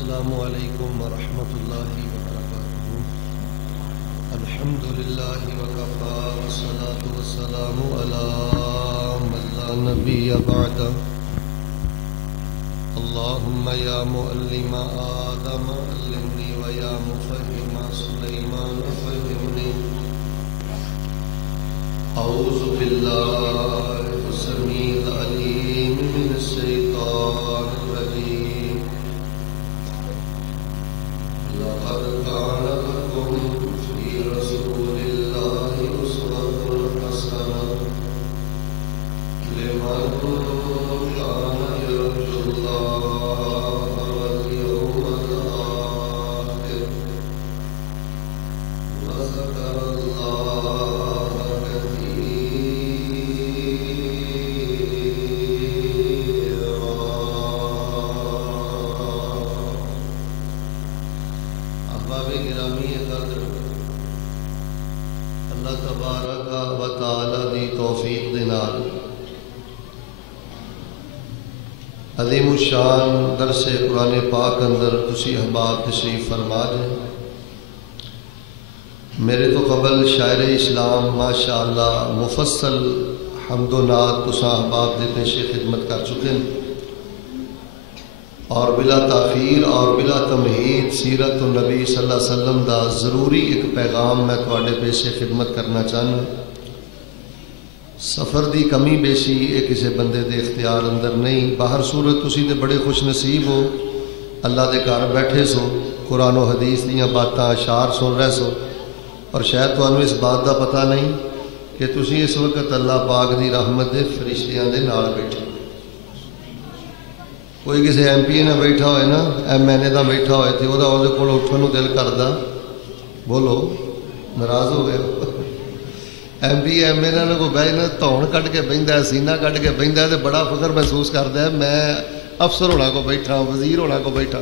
السلام علیکم ورحمۃ اللہ وبرکاتہ۔ الحمد للہ وکفی والصلاۃ والسلام علی من لا نبی بعدہ۔ اللہم یا معلم آدم علمنی ویا مفہم سلیمان فہمنی۔ اعوذ باللہ السمیع العلیم من الشیطان الرجیم۔ لقد كان لكم في رسول الله أسوة حسنة لمن كان يرجو الله واليوم الآخر وذكر الله كثيرا۔ احباب گرامی قدر، اللہ تبارک و تعالی دی توفیق دے نال عظیم الشان درس قرآن پاک اندر تسی احباب تشریف فرما جائیں۔ میرے تو قبل شاعر اسلام ماشاءاللہ مفصل حمد و نعت تساں احباب دے پیش خدمت کر چکے ہیں، اور بلا تاخیر اور بلا تمہید سیرت النبی صلی اللہ علیہ وسلم دا ضروری ایک پیغام میں تواڈے پیش خدمت کرنا چاہنا۔ سفر دی کمی بیشی یہ کسی بندے دے اختیار اندر نہیں، باہر صورت تسی تے بڑے خوش نصیب ہو، اللہ دے گھر بیٹھے سو، قرآن و حدیث دیاں باتاں اشعار سن رہے سو، اور شاید تانوں اس بات دا پتہ نہیں کہ تسی اس وقت اللہ پاک دی رحمت دے فرشتیاں دے نال بیٹھے۔ کوئی کسی ایم پی نہ بیٹھا ہوئے نا، ایم این اے دا بیٹھا ہوئے تھے، وہ کول اٹھن دل کردا، بولو ناراض ہو گئے؟ ایم پی ایم اے نہ کوئی بہے نا دھون کٹ کے بہندا ہے، سینہ کٹ کے بہندا ہے تے بڑا فخر محسوس کردا ہے میں افسر ہونا کو بیٹھا، وزیر ہونا کو بیٹھا۔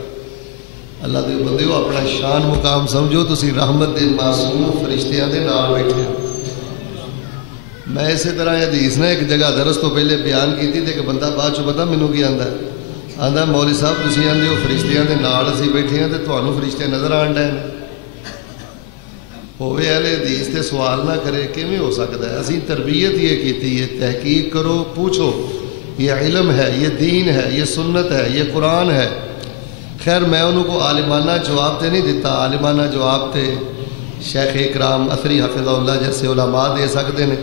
اللہ دے بندیو اپنا شان مقام سمجھو، تسی رحمت دے معصوم فرشتیاں دے نال بیٹھے ہو۔ میں اسی طرح حدیث نے ایک جگہ درس تو پہلے بیان کیتی تے کہ بندہ بعد چ پتہ مینوں کی آندا ہے، آندا مولوی صاحب تسی آندے ہو فرشتیاں دے نال اسی بیٹھے ہیں تے تانوں فرشتے نظر آن ڈے نے۔ ہوئے اہل حدیث تے سوال نہ کرے کیویں ہو سکتا ہے؟ اسی تربیت یہ کیتی ہے، تحقیق کرو، پوچھو، یہ علم ہے، یہ دین ہے، یہ سنت ہے، یہ قرآن ہے۔ خیر میں انہوں کو عالمانہ جواب تے نہیں دیتا، عالمانہ جواب تے شیخ اکرام اثری حفظہ اللہ جیسے علماء دے سکتے ہیں۔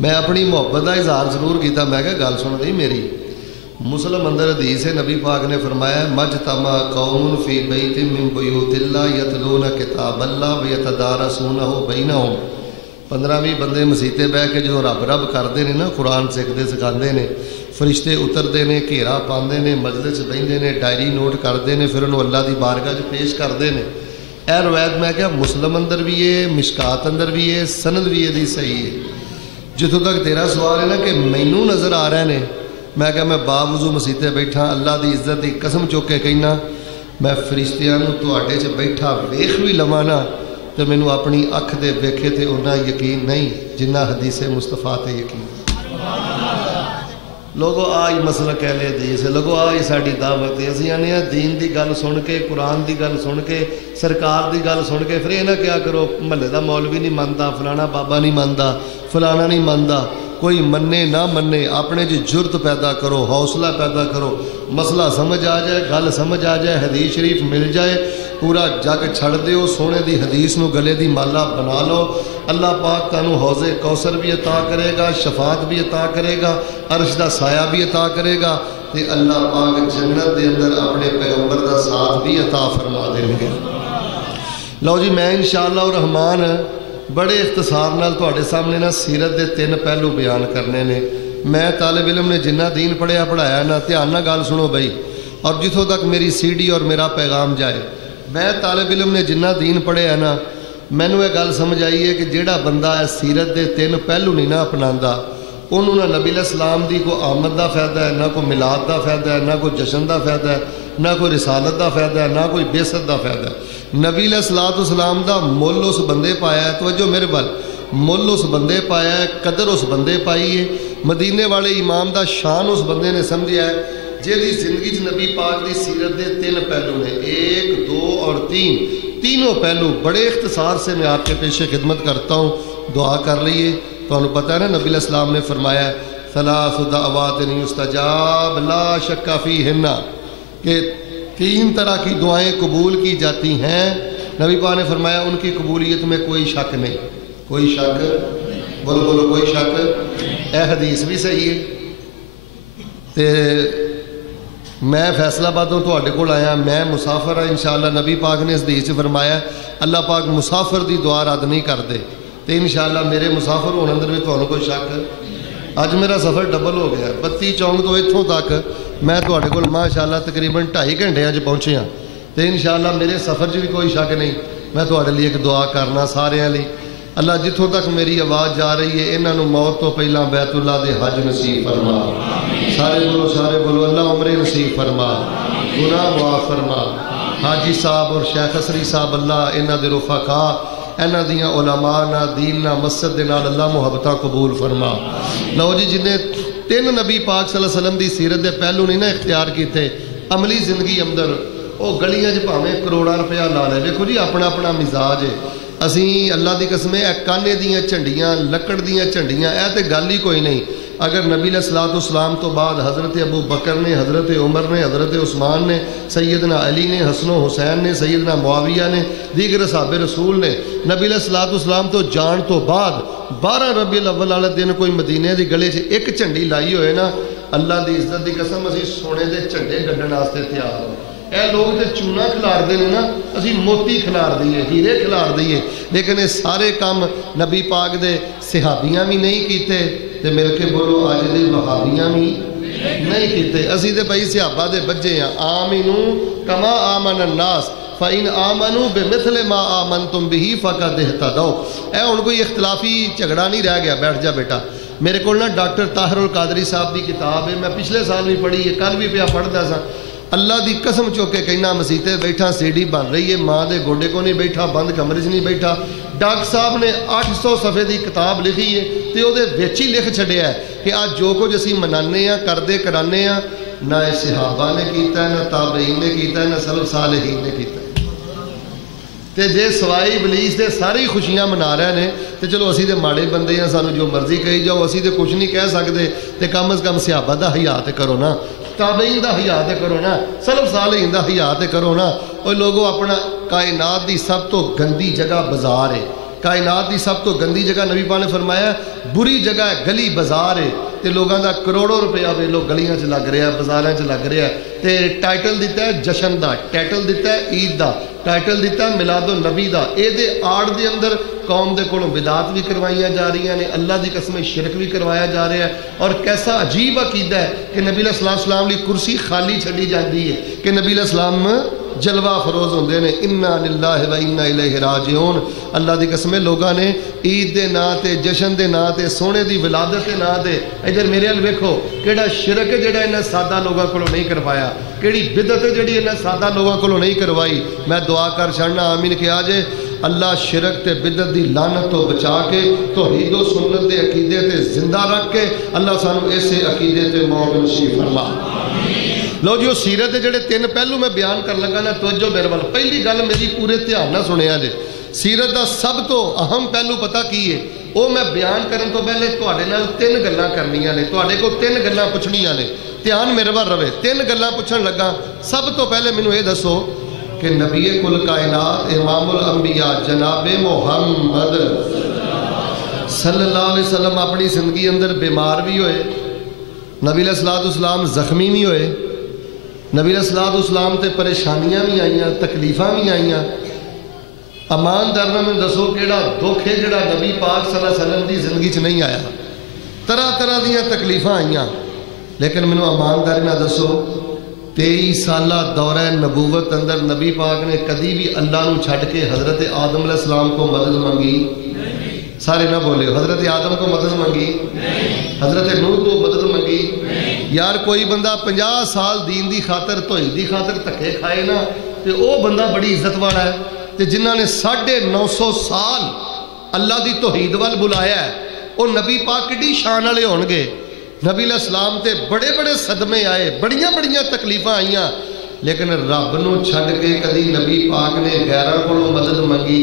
میں اپنی محبت کا اظہار ضرور کیتا، میں کہا گل سن دی میری۔ مسلم اندر حدیث ہے، نبی پاک نے فرمایا مجتمع قوم فی بیت من بیوت اللہ یتلون کتاب اللہ ویتدارسونہ بینہم۔ 15-20 بندے مسیتے بہ کے جو رب رب کرتے ہیں نا، قرآن سکھتے سکھاتے ہیں، فرشتے اترتے ہیں، گھیرا پاندے نے، مجلس بہندے نے، ڈائری نوٹ کرتے ہیں، پھر انہوں اللہ دی بارگاہ چ پیش کرتے ہیں۔ اے روایت میں کہا مسلم اندر بھی ہے، مشکات اندر بھی ہے، سند بھی ہے دی صحیح ہے۔ جتوں تک تیرا سوال ہے نا کہ مینوں نظر آ رہے ہیں، میں کہا میں باوضو مسیتے بیٹھا، اللہ دی عزت دی قسم چک کے کہنا میں فرشتیاں نوں تواڈے چ بیٹھا ویکھ بھی لواں نا تے مینوں اپنی اکھ دے ویکھے تے اُنّا یقین نہیں جنہ حدیث مصطفیٰ تے یقین۔ لوگو آئی مسئلہ کہہ لے حدیث ہے، لوگو آئی ساڈی دعوت ہے۔ اسی آنے ہیں دین دی گل سن کے، قرآن دی گل سن کے، سرکار دی گل سن کے پھر یہ نہ کیا کرو محلے دا مولوی نہیں مانتا، فلانا بابا نہیں مانتا، فلانا نہیں مانتا۔ کوئی منے نہ منے، اپنے جی جرت پیدا کرو، حوصلہ پیدا کرو، مسئلہ سمجھ آ جائے، گل سمجھ آ جائے، حدیث شریف مل جائے، پورا جگ چھڑ دیو، سونے دی حدیث نو گلے دی مالا بنا لو۔ اللہ پاک تانوں حوض کوثر بھی عطا کرے گا، شفاعت بھی عطا کرے گا، عرش دا سایہ بھی عطا کرے گا، تے اللہ پاک جنت دے اندر اپنے پیغمبر دا ساتھ بھی عطا فرما دیں گے۔ لو جی میں انشاءاللہ الرحمن بڑے اختصار نال تواڈے سامنے نا سیرت دے 3 پہلو بیان کرنے نے۔ میں طالب علم نے جنہ دین پڑھیا پڑھایا نا، دھیان نال گل سنو بھائی، اور جتوں تک میری سی ڈی اور میرا پیغام جائے، میں طالب علم نے جنہ دین پڑھیا نا، مینوں یہ گل سمجھ آئی ہے کہ جیڑا بندہ ہے سیرت دے 3 پہلو نہیں نا اپناوندا، انہوں نہ نبی علیہ السلام دی کوئی آمد دا فائدہ ہے، نہ کوئی میلاد دا فائدہ ہے، نہ کوئی جشن دا فائدہ ہے، نہ کوئی رسالت دا فائدہ ہے، نہ کوئی بعثت دا فائدہ ہے۔ نبی علیہ السلام دا مول اس بندے پایا ہے، توجہ میرے بل، مول اس بندے پایا ہے، قدر اس بندے پائی ہے، مدینے والے امام دا شان اس بندے نے سمجھیا ہے جہی زندگی نبی پاک دی سیرت دے 3 پہلو نے، 1 2 اور 3، تینوں پہلو بڑے اختصار سے میں آپ کے پیش خدمت کرتا ہوں. دعا کر لیے. تو پتہ ہے نا نبی علیہ السلام نے فرمایا ثلاث دعوات یستجاب لا شک فیہن، کہ 3 طرح کی دعائیں قبول کی جاتی ہیں. نبی پاک نے فرمایا ان کی قبولیت میں کوئی شک نہیں. کوئی شک، بولو بولو کوئی شک. اے حدیث بھی صحیح ہے. تے میں فیصل آبادوں تواڈے کول آیا، میں مسافر ہاں انشاءاللہ. نبی پاک نے اس حدیث فرمایا اللہ پاک مسافر دی دعا رد نہیں کرتے. تو انشاءاللہ میرے مسافر ہونے اندر بھی تمہیں کوئی شک. اج میرا سفر ڈبل ہو گیا، 32 چونک تو اتوں تک میں تواڈے کول ماشاءاللہ تقریباً 2.5 گھنٹے پہنچے ہاں. تو انشاءاللہ میرے سفر بھی کوئی شک نہیں. میں تواڈے لیے ایک دعا کرنا سارے لیے. اللہ جتوں تک میری آواز جا رہی ہے انہوں موت تو پہلا بیت اللہ دے حج نصیب فرما. سارے بولو اللہ عمرے نصیب فرما، گناہ معاف فرما. حاجی صاحب اور شیخ اسری صاحب اللہ انہاں دے رفقا، انہاں دیاں علماء نہ دین نہ مسجد دے نال اللہ محبتاں قبول فرما. لو جی جنہیں 3 نبی پاک صلی اللہ علیہ وسلم دی سیرت دے پہلو نہیں نا اختیار کیتے عملی زندگی اندر، وہ گلیاں بھاویں کروڑا روپیہ لا لے. دیکھو جی اپنا اپنا مزاج ہے. اسی اللہ دی قسم اے کانے دیاں جھنڈیاں لکڑ دیاں جھنڈیاں اے تے گل ہی کوئی نہیں. اگر نبی علیہ الصلوۃ والسلام تو بعد حضرت ابو بکر نے، حضرت عمر نے، حضرت عثمان نے، سیدنا علی نے، حسن و حسین نے، سیدنا معاویہ نے، دیگر صحابہ رسول نے نبی علیہ الصلوۃ والسلام تو جان تو بعد 12 ربیع الاول والے دن کوئی مدینے دی گلے 'چ ایک جھنڈی لائی ہوئے نا، اللہ دی عزت دی قسم اسی سونے دے جھنڈے گڈن واسطے تیار ہو. اے لوگ تے چونا کھلار دے نا، اسی موتی کھلار دیے، ہیرے کھلار دیے. لیکن یہ سارے کام نبی پاک دے صحابیاں بھی نہیں کیتے تے مل کے بولو اج دے وہابیاں بھی نہیں کیتے. اسی تے بھائی صحابہ دے بچے ہیں. آمنو کما آمن الناس فَإِنْ آمَنُوا بِمِثْلِ مَا آمَنْتُمْ بِهِ فَقَدْ اهْتَدَوْا. اے ان کوئی اختلافی جھگڑا نہیں رہ گیا. بیٹھ جا بیٹا. میرے کو نا ڈاکٹر طاہر القادری صاحب دی کتاب ہے، میں پچھلے سال بھی پڑھی ہے، کل بھی پیا پڑھتا سا. اللہ دی قسم چوکے کہنا مسیتے بیٹھا سیڑھی بن رہی ہے، ماں دے گوڈے کو نہیں بیٹھا، بند کمرے 'چ نہیں بیٹھا. ڈاکٹر صاحب نے 800 صفحے دی کتاب لکھی ہے تے او دے وچ ہی لکھ چھڈیا ہے کہ آج جو کچھ اسی منانے ہاں کردے کرانے ہاں نہ صحابہ نے کیتا ہے، نہ تابعین نے کیتا ہے، نہ سلف صالحین نے کیتا ہے. تے جے سوائے ابلیس دے ساری خوشیاں منا رہے ہیں تے چلو اسی دے ماڑے بندے ہیں، سانو جو مرضی کہی جاؤ، اسی تے کچھ نہیں کہہ سکتے. تے کم از کم صحابہ دا حیا تے کرو نا، تابعین دا حیا تے کرو نا، سلف صالحین دا حیا تے کرو نا. اور لوگوں اپنا کائنات دی سب تو گندی جگہ بازار ہے. کائنات دی سب تو گندی جگہ نبی پاک نے فرمایا بری جگہ ہے گلی بازار ہے. تے لوگاں دا کروڑوں روپیہ وے لوگ گلیاں 'چ لگ رہا ہے، بازاراں 'چ لگ رہا ہے. تے ٹائٹل دیتا ہے جشن دا، ٹائٹل دیتا ہے عید دا، ٹائٹل دیتا ہے میلاد النبی دا. اے دے آڑ دے اندر قوم دے کولوں بدعات بھی کروائیاں جا رہی ہیں، اللہ دی قسم شرک بھی کروایا جا رہا ہے. اور کیسا عجیب عقیدہ ہے کہ نبی علیہ الصلوۃ والسلام لی کرسی خالی چھڈی جاتی ہے کہ نبی علیہ السلام جلوہ فروز ہوندے نے. انا للہ و انا الیہ راجعون. اللہ دی قسم لوگاں نے عید دے نا تے جشن دے نا تے سونے دی ولادت دے نا تے ادھر میرے ال ویکھو کیڑا شرک جڑا انہاں سادہ لوگاں کولوں نہیں کروایا، کیڑی بدعت جڑی انہاں سادہ لوگاں کولوں نہیں کروائی. میں دعا کر چھڑنا آمین کیا جے اللہ شرک تے بدعت دی لعنت تو بچا کے توحید و سنت دے عقیدے تے زندہ رکھ کے اللہ سانو ایسے عقیدے تے موت نصیب فرما. لو جی وہ سیرت دے جڑے 3 پہلو میں بیان کر لگا نا، توجہ میرے وال. پہلی گل میری پورے دھیان نہ سنیا جے. سیرت دا سب تو اہم پہلو پتہ کی ہے؟ وہ میں بیان کرن تو پہلے تواڈے نال 3 گلاں کرنیاں نے، تواڈے کو 3 گلاں پوچھنیاں نے. دھیان میرے وال رہے. 3 گلاں پوچھن لگا. سب تو پہلے مینوں یہ دسو کہ نبی کل کائنات امام الانبیاء جناب محمد صلی اللہ علیہ وسلم اپنی زندگی اندر بیمار بھی ہوئے، نبی علیہ الصلوۃ والسلام زخمی بھی ہوئے، نبی علیہ الصلوۃ والسلام تے پریشانیاں بھی آئیاں، تکلیفاں بھی آئیاں. اماندار میں دسو کیڑا دکھ ہے جڑا نبی پاک صلی اللہ علیہ وسلم دی زندگی 'چ نہیں آیا؟ طرح طرح دیاں تکلیفاں آئیاں. لیکن مینوں امانداری نہ دسو 23 سالہ دورہ نبوت اندر نبی پاک نے کدی بھی اللہ نو چھڈ کے حضرت آدم علیہ السلام کو مدد مانگی؟ سارے نہ بولے. حضرت آدم کو مدد مانگی؟ حضرت نوح کو مدد مانگی؟ یار کوئی بندہ 50 سال دین دی خاطر توحید دی خاطر دھکے کھائے نا تے او بندہ بڑی عزت والا ہے. تے جنہاں نے 950 سال اللہ دی توحید وال بلایا ہے وہ نبی پاک کڈی شان والے ہون گے. نبی علیہ السلام تے بڑے بڑے صدمے آئے, بڑیاں بڑیاں تکلیفاں آئیاں, لیکن رب نو چھڈ کے کدی نبی پاک نے غیراں کولوں مدد منگی؟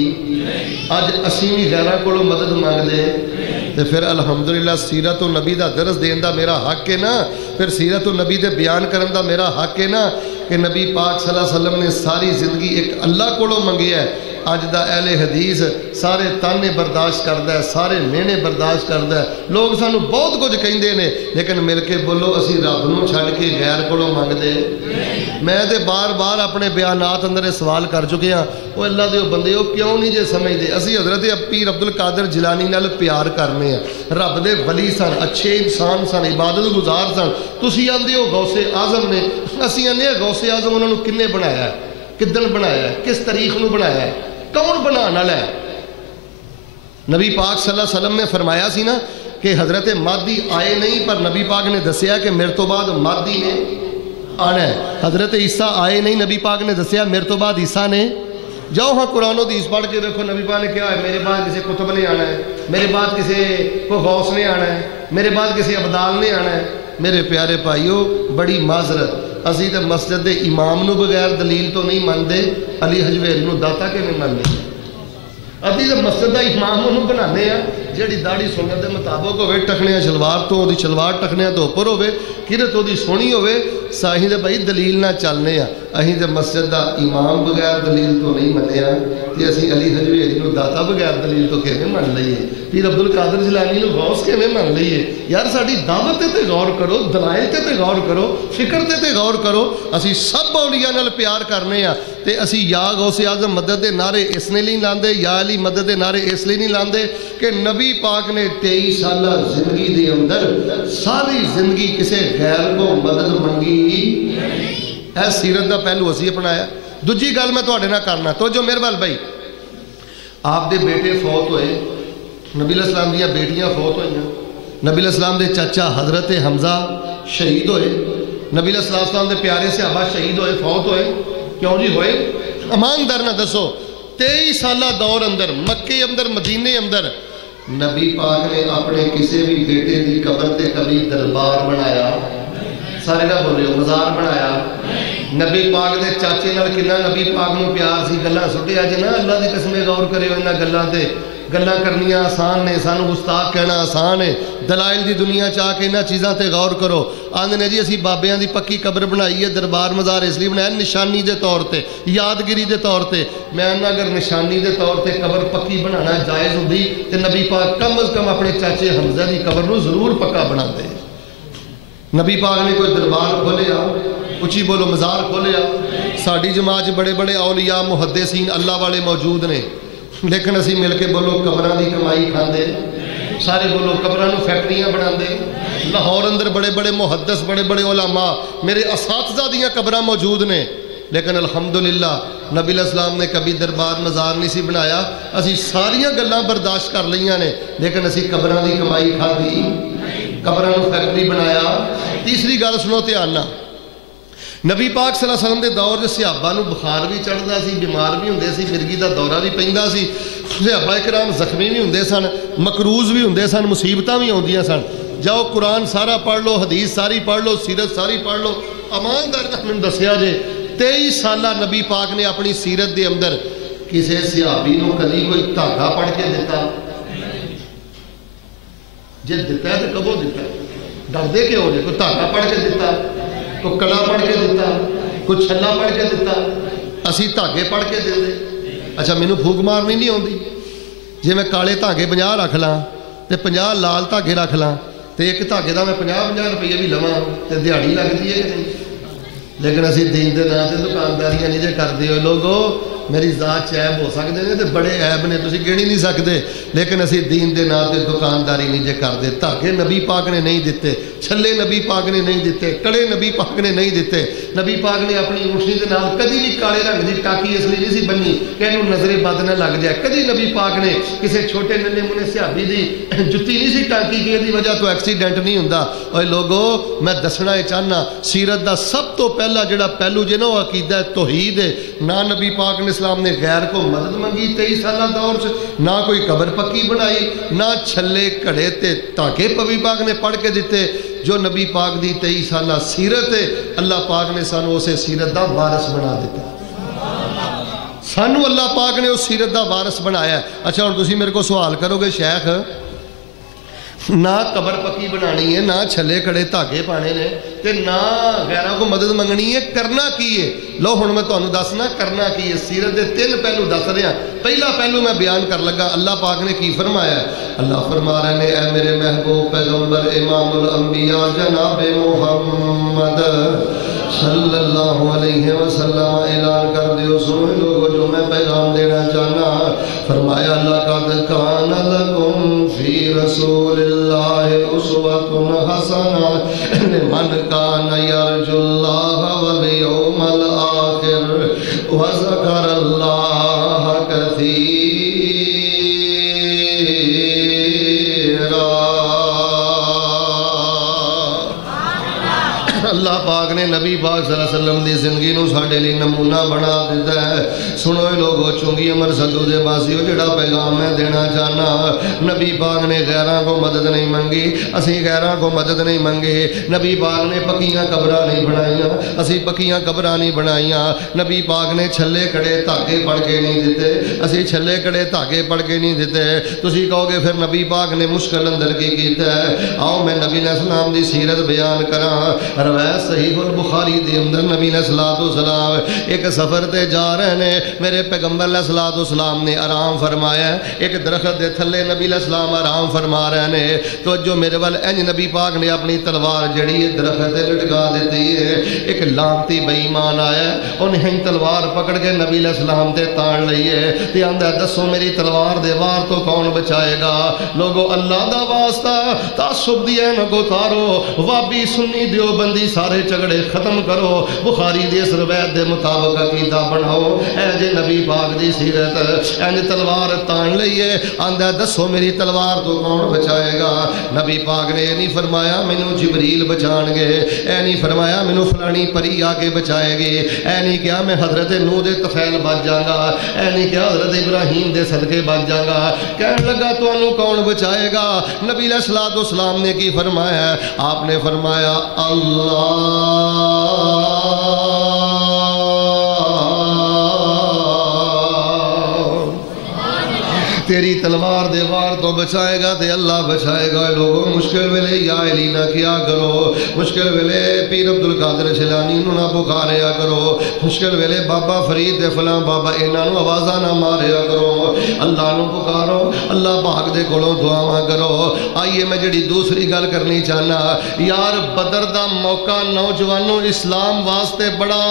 اج اسی بھی غیراں کولوں مدد منگدے تے پھر الحمدللہ سیرت و نبی دا درس دین دا میرا حق ہے نا, پھر سیرت و نبی دے بیان کرن دا میرا حق ہے نا کہ نبی پاک صلی اللہ علیہ وسلم نے ساری زندگی ایک اللہ کولوں منگی ہے. اج دا اہل حدیث سارے تانے برداشت کردا ہے, سارے مینے برداشت کردا ہے, لوگ سانو بہت کچھ کہندے نے, لیکن مل کے بولو اسی رب نو چھڈ کے غیر کولوں منگدے؟ میں تے بار بار اپنے بیانات اندر سوال کر چکے ہاں, وہ اللہ دے بندے ہو کیوں نہیں جے سمجھدے؟ اسی حضرت پیر عبد القادر جیلانی نال پیار کرنے ہیں, رب دے ولی سن, اچھے انسان سن, عبادت گزار سن. تسی آندے ہو غوث اعظم نے, اسی آندے غوث اعظم انہاں نو کنے بنایا ہے, کدن بنایا ہے, کس تاریخ نو بنایا ہے, کون بنانا والا ہے؟ نبی پاک صلی اللہ علیہ وسلم نے فرمایا سی نا کہ حضرت مہدی آئے نہیں, پر نبی پاک نے دسیا کہ میرے تو بعد مہدی نے آنا ہے. حضرت عیسیٰ آئے نہیں, نبی پاک نے دسیا میرے تو بعد عیسیٰ نے. جاؤ ہاں قرآن و حدیث پڑھ کے دیکھو, نبی پاک نے کیا ہے, میرے بعد کسی کتب نے آنا ہے, میرے بعد کسی کو غوث نے آنا ہے, میرے بعد کسی ابدال نے آنا ہے. میرے پیارے بھائیو بڑی معذرت, اسی تے مسجد دے امام نو بغیر دلیل تو نہیں مانتے, علی حجویری نو داتا کہ نہیں مانتے. ابھی تے مسجد دا امام انہوں بنانے ہیں جیڑی داڑھی سنت دے مطابق ہوئے, ٹکنے شلوار تو دی شلوار ٹکنے تو اوپر ہوئے, کیرت دی سونی ہوئے. ساہیں دے بھائی دلیل نہ چلنے ہیں, اہیں دے مسجد دا امام بغیر دلیل تو نہیں منے ہیں, تے اسی علی حجویری نو داتا بغیر دلیل تو کیویں من لئیے, پیر عبد القادر جیلانی نو غوث کیویں من لئیے؟ یار ساڈی دعوت تے غور کرو, دلائل تے غور کرو, فکر تے غور کرو. اسی سب اولیاء نال پیار کرنے ہیں تے اسی یا غوث اعظم مدد دے نعرے اس نے نہیں لاندے, یا علی مدد دے نعرے اس لیے نہیں لاندے کہ نبی پاک نے 23 سالہ زندگی دے اندر ساری زندگی کسے غیر کو مدد منگی. اے سیرت دا پہلو اسی اپنایا. دوجی گل میں تواڈے نال کرنا, تو جو میرے وال بھائی آپ دے بیٹے فوت ہوئے, نبی علیہ السلام دیاں بیٹیاں فوت ہوئیں, نبی علیہ السلام دے چاچا حضرت حمزہ شہید ہوئے, نبی علیہ السلام دے پیارے صحابہ شہید ہوئے, فوت ہوئے. کیوں جی ہوئے؟ ایماندار نہ دسو, 23 سالہ دور اندر مکے اندر مدینے اندر نبی پاک نے اپنے کسی بھی بیٹے دی قبر تے کبھی دربار بنایا؟ سارے نہ بولے ہو, مزار بنایا؟ نبی پاک دے چاچے نال کنا نبی پاک نو پیار سی, گلاں سٹیا جے نا, اللہ دی قسم غور کرے ہو انہاں گلاں تے. گلاں کرنیاں آسان نے, سانو گستاخ کہنا آسان ہے, دلائل دی دنیا چاہ کے انہاں چیزاں تے غور کرو. آندے نے جی اسی بابیاں دی پکی قبر بنائی ہے, دربار مزار اس لیے بنایا نشانی دے طور تے, یادگیری دے طور تے. میں انہاں اگر نشانی دے طور تے قبر پکی بنانا جائز ہوندی تے نبی پاک کم از کم اپنے چاچے حمزہ دی قبر نو ضرور پکا بنا دے. نبی پاک نے کوئی دربار کھولیا, اچھی بولو مزار کھولیا. ساڈی جماعت بڑے بڑے اولیاء محدثین اللہ والے موجود نے, لیکن اسی مل کے بولو قبراں دی کمائی کھاندے, سارے بولو قبراں نو فیکٹریاں بناندے. لاہور اندر بڑے بڑے محدث, بڑے بڑے علماء, میرے اساتذہ دیاں قبراں موجود نے, لیکن الحمدللہ نبی علیہ السلام نے کبھی دربار مزار نہیں سی بنایا. اسی ساریاں گلاں برداشت کر لیاں نے, لیکن اسی قبراں دی کمائی کھادی, قبراں نو فیکٹری بنایا. تیسری گل سنو دھیان نال, نبی پاک صلی اللہ علیہ وسلم دے دور دے صحابہ نو بخار بھی چڑھدا سی, بیمار بھی ہوندے سی, مرگی دا دورہ بھی پیندا سی, صحابہ کرام زخمی بھی ہوندے سن, مقروض بھی ہوندے سن, مصیبتاں بھی ہوندیاں سن. جاؤ قرآن سارا پڑھ لو, حدیث ساری پڑھ لو, سیرت ساری پڑھ لو. ایماندار نال مینوں دسیا جے 23 سالہ نبی پاک نے اپنی سیرت دے اندر کسے صحابی نو کدی کوئی دھاگا پڑھ کے دیتا؟ جے دیتا ہے تو کبوں دیتا ہے؟ ڈردے کیوں جے؟ کوئی دھاگا پڑھ کے دیتا, کوئی کڑا پڑھ کے دیتا, کوئی چھلا پڑھ کے دیتا؟ اسی دھاگے پڑھ کے دے دے. اچھا مینوں پھوک مارنی نہیں آتی؟ جے میں کالے دھاگے 50 رکھ لاں تے 50 لال دھاگے رکھ لاں تے ایک دھاگے دا میں 50-50 روپیے بھی لواں تے دیہڑی لگتی ہے کہ نہیں؟ لیکن اسی دین دے نام تے دکانداریاں نہیں جے کردے ہو. لوگو میری ذات عیب ہو سکتے ہیں تے بڑے عیب نے, تسی گیڑی نہیں سکتے, لیکن اسی دین دے نام تے دکانداری نہیں جے کردے. دھاگے نبی پاک نے نہیں دیتے, چھلے نبی پاک نے نہیں دیتے, کڑے نبی پاک نے نہیں دیتے. نبی پاک نے اپنی اونٹنی دے نال کدی بھی کالے رنگ دی ٹاکی اس لیے نہیں سی بنی کہ اینوں نظر بد نہ لگ جائے. کدی نبی پاک نے کسی چھوٹے ننے منے صحابی دی جُتی نہیں سی ٹاکی کہ دی وجہ تو ایکسیڈنٹ نہیں ہوندا. اوے لوگو میں دسنا چاہنا, سیرت دا سب تو پہلا جڑا پہلو جے نا عقیدہ توحید ہے. نہ نبی پاک نے اسلام نے غیر کو مدد منگی 23 سالہ دور سے, نہ کوئی قبر پکی بنائی, نہ چھلے کڑے تے تاکے نبی پاک نے پڑھ کے دیتے. جو نبی پاک دی 23 سالہ سیرت ہے اللہ پاک نے سانو اسے سیرت دا وارث بنا دیتا سانو اللہ پاک نے اس سیرت دا وارث بنایا ہے اچھا ہن تسی میرے کو سوال کرو گے شیخ نہ قبر پکی بنانی ہے نہ چھلے کڑے دھاگے پانے نے تے نہ غیراں کو مدد منگنی ہے کرنا کی ہے لو ہن میں تانوں دسنا کرنا کی ہے سیرت دے 3 پہلو دس رہا پہلا پہلو میں بیان کر لگا اللہ پاک نے کی فرمایا ہے اللہ فرما رہے نے اے میرے محبوب پیغمبر امام الانبیاء جناب محمد صلی اللہ علیہ وسلم اعلان کر دیو سنو لوگو جو میں پیغام دینا چاہنا فرمایا لقد کان لکم فی رسول اللہ اسوۃ حسنہ لمن کان یرجو اللہ والیوم الآخر وذکر اللہ کثیرا اللہ پاک نے نبی پاک صلی اللہ علیہ وسلم دی زندگی نو ساڈے لئی نمونہ بنا دیتا ہے سنو لوگو چونگی عمر صدو دے باسیو جڑا پیغام میں دینا چاہنا نبی پاک نے غیراں کو مدد نہیں منگی اسی غیراں کو مدد نہیں منگے نبی پاک نے پکیاں قبراں نہیں بنائیاں اسی پکیاں قبراں نہیں بنائیاں نبی پاک نے چھلے کڑے دھاگے پڑھ کے نہیں دیتے اسی چھلے کڑے دھاگے پڑھ کے نہیں دیتے تسی کہو گے پھر نبی پاک نے مشکل اندر کی کیتا ہے آؤ میں نبی علیہ السلام دی سیرت بیان کراں روایت صحیح البخاری دے اندر نبی علیہ السلام ایک سفر تے جا رہے نے میرے پیغمبر علیہ السلام نے آرام فرمایا ایک درخت دے تھلے نبی علیہ السلام آرام فرما رہے نے تو جو میرے وال انج نبی پاک نے اپنی تلوار جڑی ہے درخت تے لٹکا دیتی ہے ایک لانتی بے ایمان آیا انہیں تلوار پکڑ کے نبی علیہ السلام تے تان لئیے تے آندہ دسو میری تلوار دے وار تو کون بچائے گا لوگو اللہ دا واسطہ تعصب دی اینک اتارو وابی سنی دیوبندی سارے جھگڑے ختم کرو بخاری دی اس روایت دے مطابق عقیدہ بناؤ اے جے نبی پاک دی سیرت انج تلوار تان لئیے آندہ دسو میری تلوار تو کون بچائے گا نبی پاک نے نہیں فرمایا مینوں جبریل بچان گے اے نہیں فرمایا مینوں فلانی پری آ کے بچائے گی اے نہیں کیا میں حضرت نوح دے طفیل بچ جاگا اے نہیں کیا حضرت ابراہیم دے صدقے بچ جاگا کہنے لگا تو انہوں کون بچائے گا نبی علیہ السلام نے کی فرمایا آپ نے فرمایا اللہ تیری تلوار دے وار تو بچائے گا تے اللہ بچائے گا لوگوں مشکل ویلے یا علی نہ کیا کرو مشکل ویلے پیر عبدالقادر جیلانی نو نہ پکاریا کرو مشکل ویلے بابا فرید دے فلاں بابا انہاں نو آوازاں نہ ماریا کرو اللہ نو پکارو اللہ پاک دے کولوں دعاواں کرو آئیے میں جڑی دوسری گل کرنی چاہنا یار بدر دا موقع نوجوانوں اسلام واسطے بڑا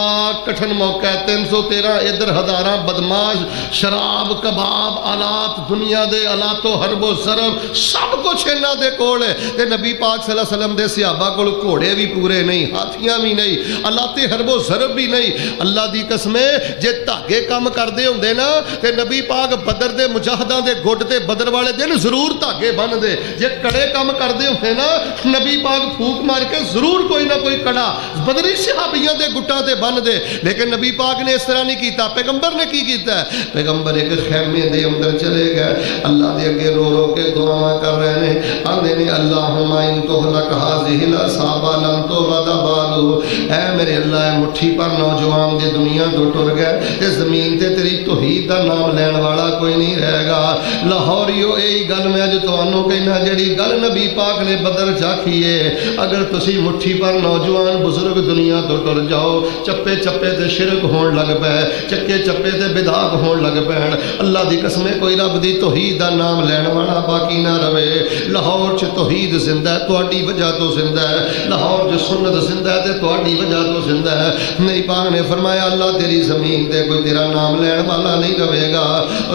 کٹھن موقع ہے 313 ادھر ہزاراں بدماش شراب کباب آلات دنیا دے آلات و حرب و ضرب سب کچھ انہاں دے کول ہے تے نبی پاک صلی اللہ علیہ وسلم دے صحابہ کول گھوڑے بھی پورے نہیں ہاتھیاں بھی نہیں آلات حرب و ضرب بھی نہیں اللہ دی قسمیں جے دھاگے کم کردے ہوندے نا تے نبی پاک بدر دے مجاہداں دے گھٹ تے بدر والے دن ضرور دھاگے بن دے جے کڑے کم کردے ہوندے نا نبی پاک پھونک مار کے ضرور کوئی نہ کوئی کڑا بدری صحابیاں دے گھٹاں تے بن دے لیکن نبی پاک نے اس طرح نہیں کیتا پیغمبر نے کی کیتا ہے پیغمبر ایک خیمے دے اندر چلے گئے اللہ دے اگے رو رو کے دعاواں کر رہے ہیں آندے نے اللہم ان تہلک ھذہ العصابہ لن تبعد بعد اے میرے اللہ مٹھی پر نوجوان دی دنیا تو ٹر گئے تے زمین تے تیری توحید دا نام لین والا کوئی نہیں رہے گا لاہوریو اے گل میں اج تانوں کہنا جڑی گل نبی پاک نے بدر چاکھی ہے اگر تسی مٹھی پر نوجوان بزرگ دنیا تو ٹر جاؤ چپے چپے تے شرک ہون لگ پے چکے چپے تے بدعت ہون لگ پین اللہ دی قسم کوئی رب دی توحید دا نام لین والا باقی نہ رہے لاہور چ توحید زندہ ہے تہاڈی وجہ تو زندہ ہے لاہور چ سنت زندہ ہے تے تہاڈی وجہ تو زندہ ہے نبی پاک نے فرمایا اللہ تیری زمین تے کوئی تیرا نام لین والا نہیں رہے گا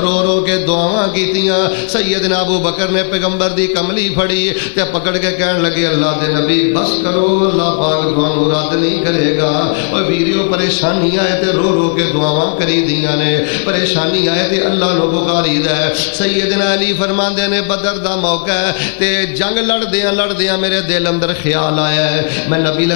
رو رو کے دعاواں کیتیاں سیدنا ابو بکر نے پیغمبر دی کملی پھڑی تے پکڑ کے کہن لگے اللہ دے نبی بس کرو اللہ پاک تانوں رد نہیں کرے گا او ویریو پریشانی آئے تے رو رو کے دعاواں کری دیاں نے پریشانی آئے تے اللہ نو پکاری دے سیدنا علی فرماندے نے بدر دا موقع ہے تے جنگ لڑدیاں میرے دل اندر خیال آیا ہے میں نبی علیہ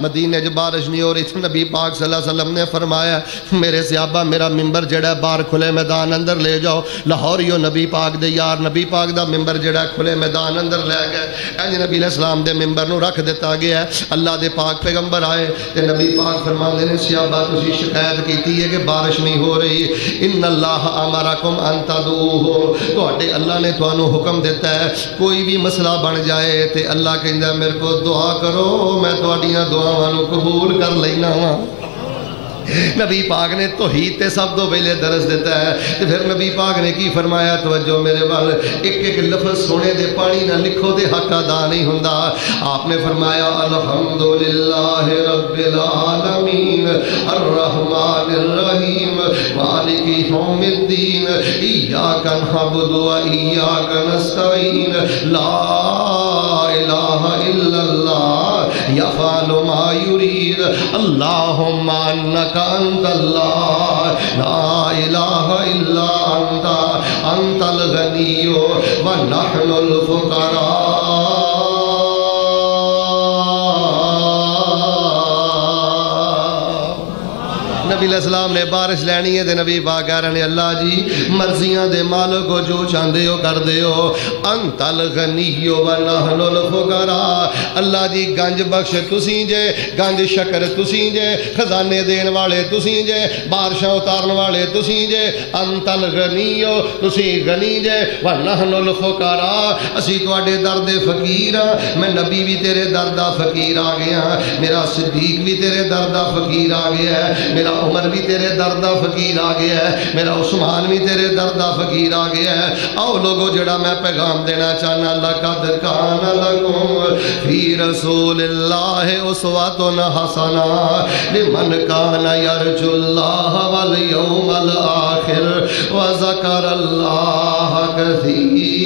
مدینے جو بارش نہیں ہو رہی تھی، نبی پاک صلی اللہ علیہ وسلم نے فرمایا میرے صحابہ میرا ممبر جڑا باہر کھلے میدان اندر لے جاؤ. لاہوریو نبی پاک دے یار نبی پاک دا ممبر جڑا کھلے میدان اندر لے گئے. انج نبی علیہ السلام دے ممبر نو رکھ دیتا گیا ہے. اللہ دے پاک پیغمبر آئے تے نبی پاک فرماندے نے صحابہ تسی شکایت کیتی ہے کہ بارش نہیں ہو رہی. ان اللہ امرکم ان تدعوہ، تواڈے اللہ نے تانوں حکم دیتا ہے کوئی بھی مسئلہ بن جائے تے اللہ کہندا میرے کو دعا کرو میں تواڈیاں دعاواں نو قبول کر لینا وا. نبی پاک نے توحید تے سب تو پہلے درس دیتا ہے. تے پھر نبی پاک نے کی فرمایا توجہ میرے وال، ایک ایک لفظ سونے دے پانی نہ لکھو دے حق ادا نہیں ہوندا. آپ نے فرمایا الحمدللہ رب العالمین الرحمن الرحیم مالک یوم الدین ایاک نعبد و ایاک نستعین لا الہ الا اللہ یفعل ما یرید اللہم انک انت اللہ لا الہ الا انت انت الغنی ونحن الفقراء. نبی علیہ السلام نے بارش لینی ہے تے نبی پاک کہہ رہے ہیں اللہ جی مرضیاں دے مالک ہو جو چاہندے ہو کر دے ہو. انت الغنی ونحن الفقراء، اللہ جی گنج بخش تسی جے، گنج شکر تسی جے، خزانے دین والے تسی جے، بارشاں اتارن والے تسی جے. انت الغنی تسی غنی جے ونحن الفقراء، اسی تواڈے در دے فقیر ہاں. میں نبی بھی تیرے در دا فقیر آ گیا، میرا صدیق بھی تیرے در دا فقیر آ گیا ہے، میرا عمر بھی تیرے دردہ فقیر آ گیا ہے، میرا عثمان بھی تیرے دردہ فقیر آ گیا ہے. آؤ لوگو جڑا میں پیغام دینا چاہنا، لقد کان لکم فی رسول اللہ اسوۃ حسنۃ لمن کان یرجو اللہ والیوم الآخر وذکر اللہ کثیرا.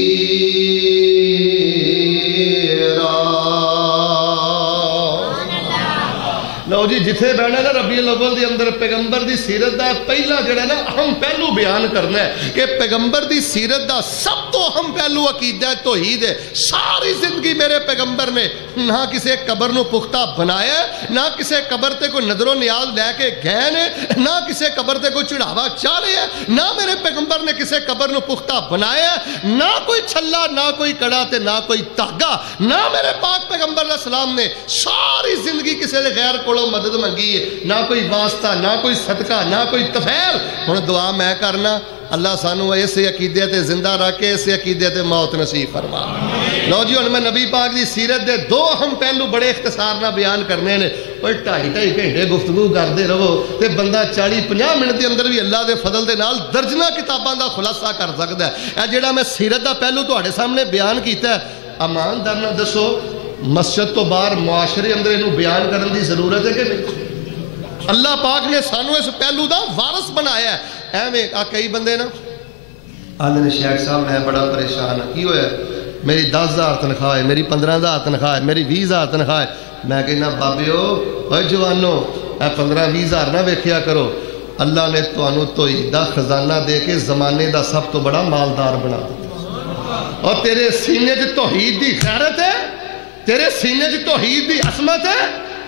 لو جی جتھے بیٹھنا نا ربیع الاول دے اندر پیغمبر دی سیرت دا پہلا جڑا نا اہم پہلو بیان کرنا ہے کہ پیغمبر دی سیرت دا سب تو اہم پہلو عقیدہ ہے توحید ہے. ساری زندگی میرے پیغمبر نے نہ کسے قبر نو پختہ بنایا ہے، نہ کسے قبر تے کوئی نظر و نیاز لے کے گئے نے، نہ کسے قبر تے کوئی چڑھاوا چاہے ہے، نہ میرے پیغمبر نے کسے قبر نو پختہ بنایا ہے، نہ کوئی چھلا نہ کوئی کڑا تے نہ کوئی دھاگا. نہ میرے پاک پیغمبر علیہ السلام نے ساری زندگی کسے دے غیر کو مدد منگی ہے، نہ کوئی واسطہ نہ کوئی صدقہ نہ کوئی تفیل. ہن دعا میں کرنا اللہ سانو اسے عقیدے تے زندہ رکھ کے اسے عقیدے تے موت نصیب فرما. لو جی ہن میں نبی پاک دی سیرت دے دو اہم پہلو بڑے اختصار نہ بیان کرنے نے. پر 2.5 گھنٹے گفتگو کرتے رہو تے بندہ 40-50 منٹ دے اندر بھی اللہ دے فضل دے نال درجنہ کتاباں دا خلاصہ کر سکدا ہے. اے جڑا میں سیرت دا پہلو تہاڈے سامنے بیان کیتا ہے، ایماندار نال دسو مسجد تو باہر معاشرے اندر انہوں بیان کرنے دی ضرورت ہے کہ نہیں؟ اللہ پاک نے سانو اس پہلو دا وارث بنایا ہے. ایویں کئی بندے نا آدھے شیخ صاحب میں بڑا پریشان ہوں، کی ہویا میری 10,000 تنخواہ ہے، میری 15,000 تنخواہ ہے، میری 20,000 تنخواہ ہے. میں کہنا بابیو اوے جوانو اے 15-20,000 نہ ویکھیا کرو. اللہ نے تانوں توحید دا خزانہ دے کے زمانے دا سب تو بڑا مالدار بنا دتا، اور تیرے سینے تے توحید دی غیرت ہے، تیرے سینے دی توحید دی عظمت ہے،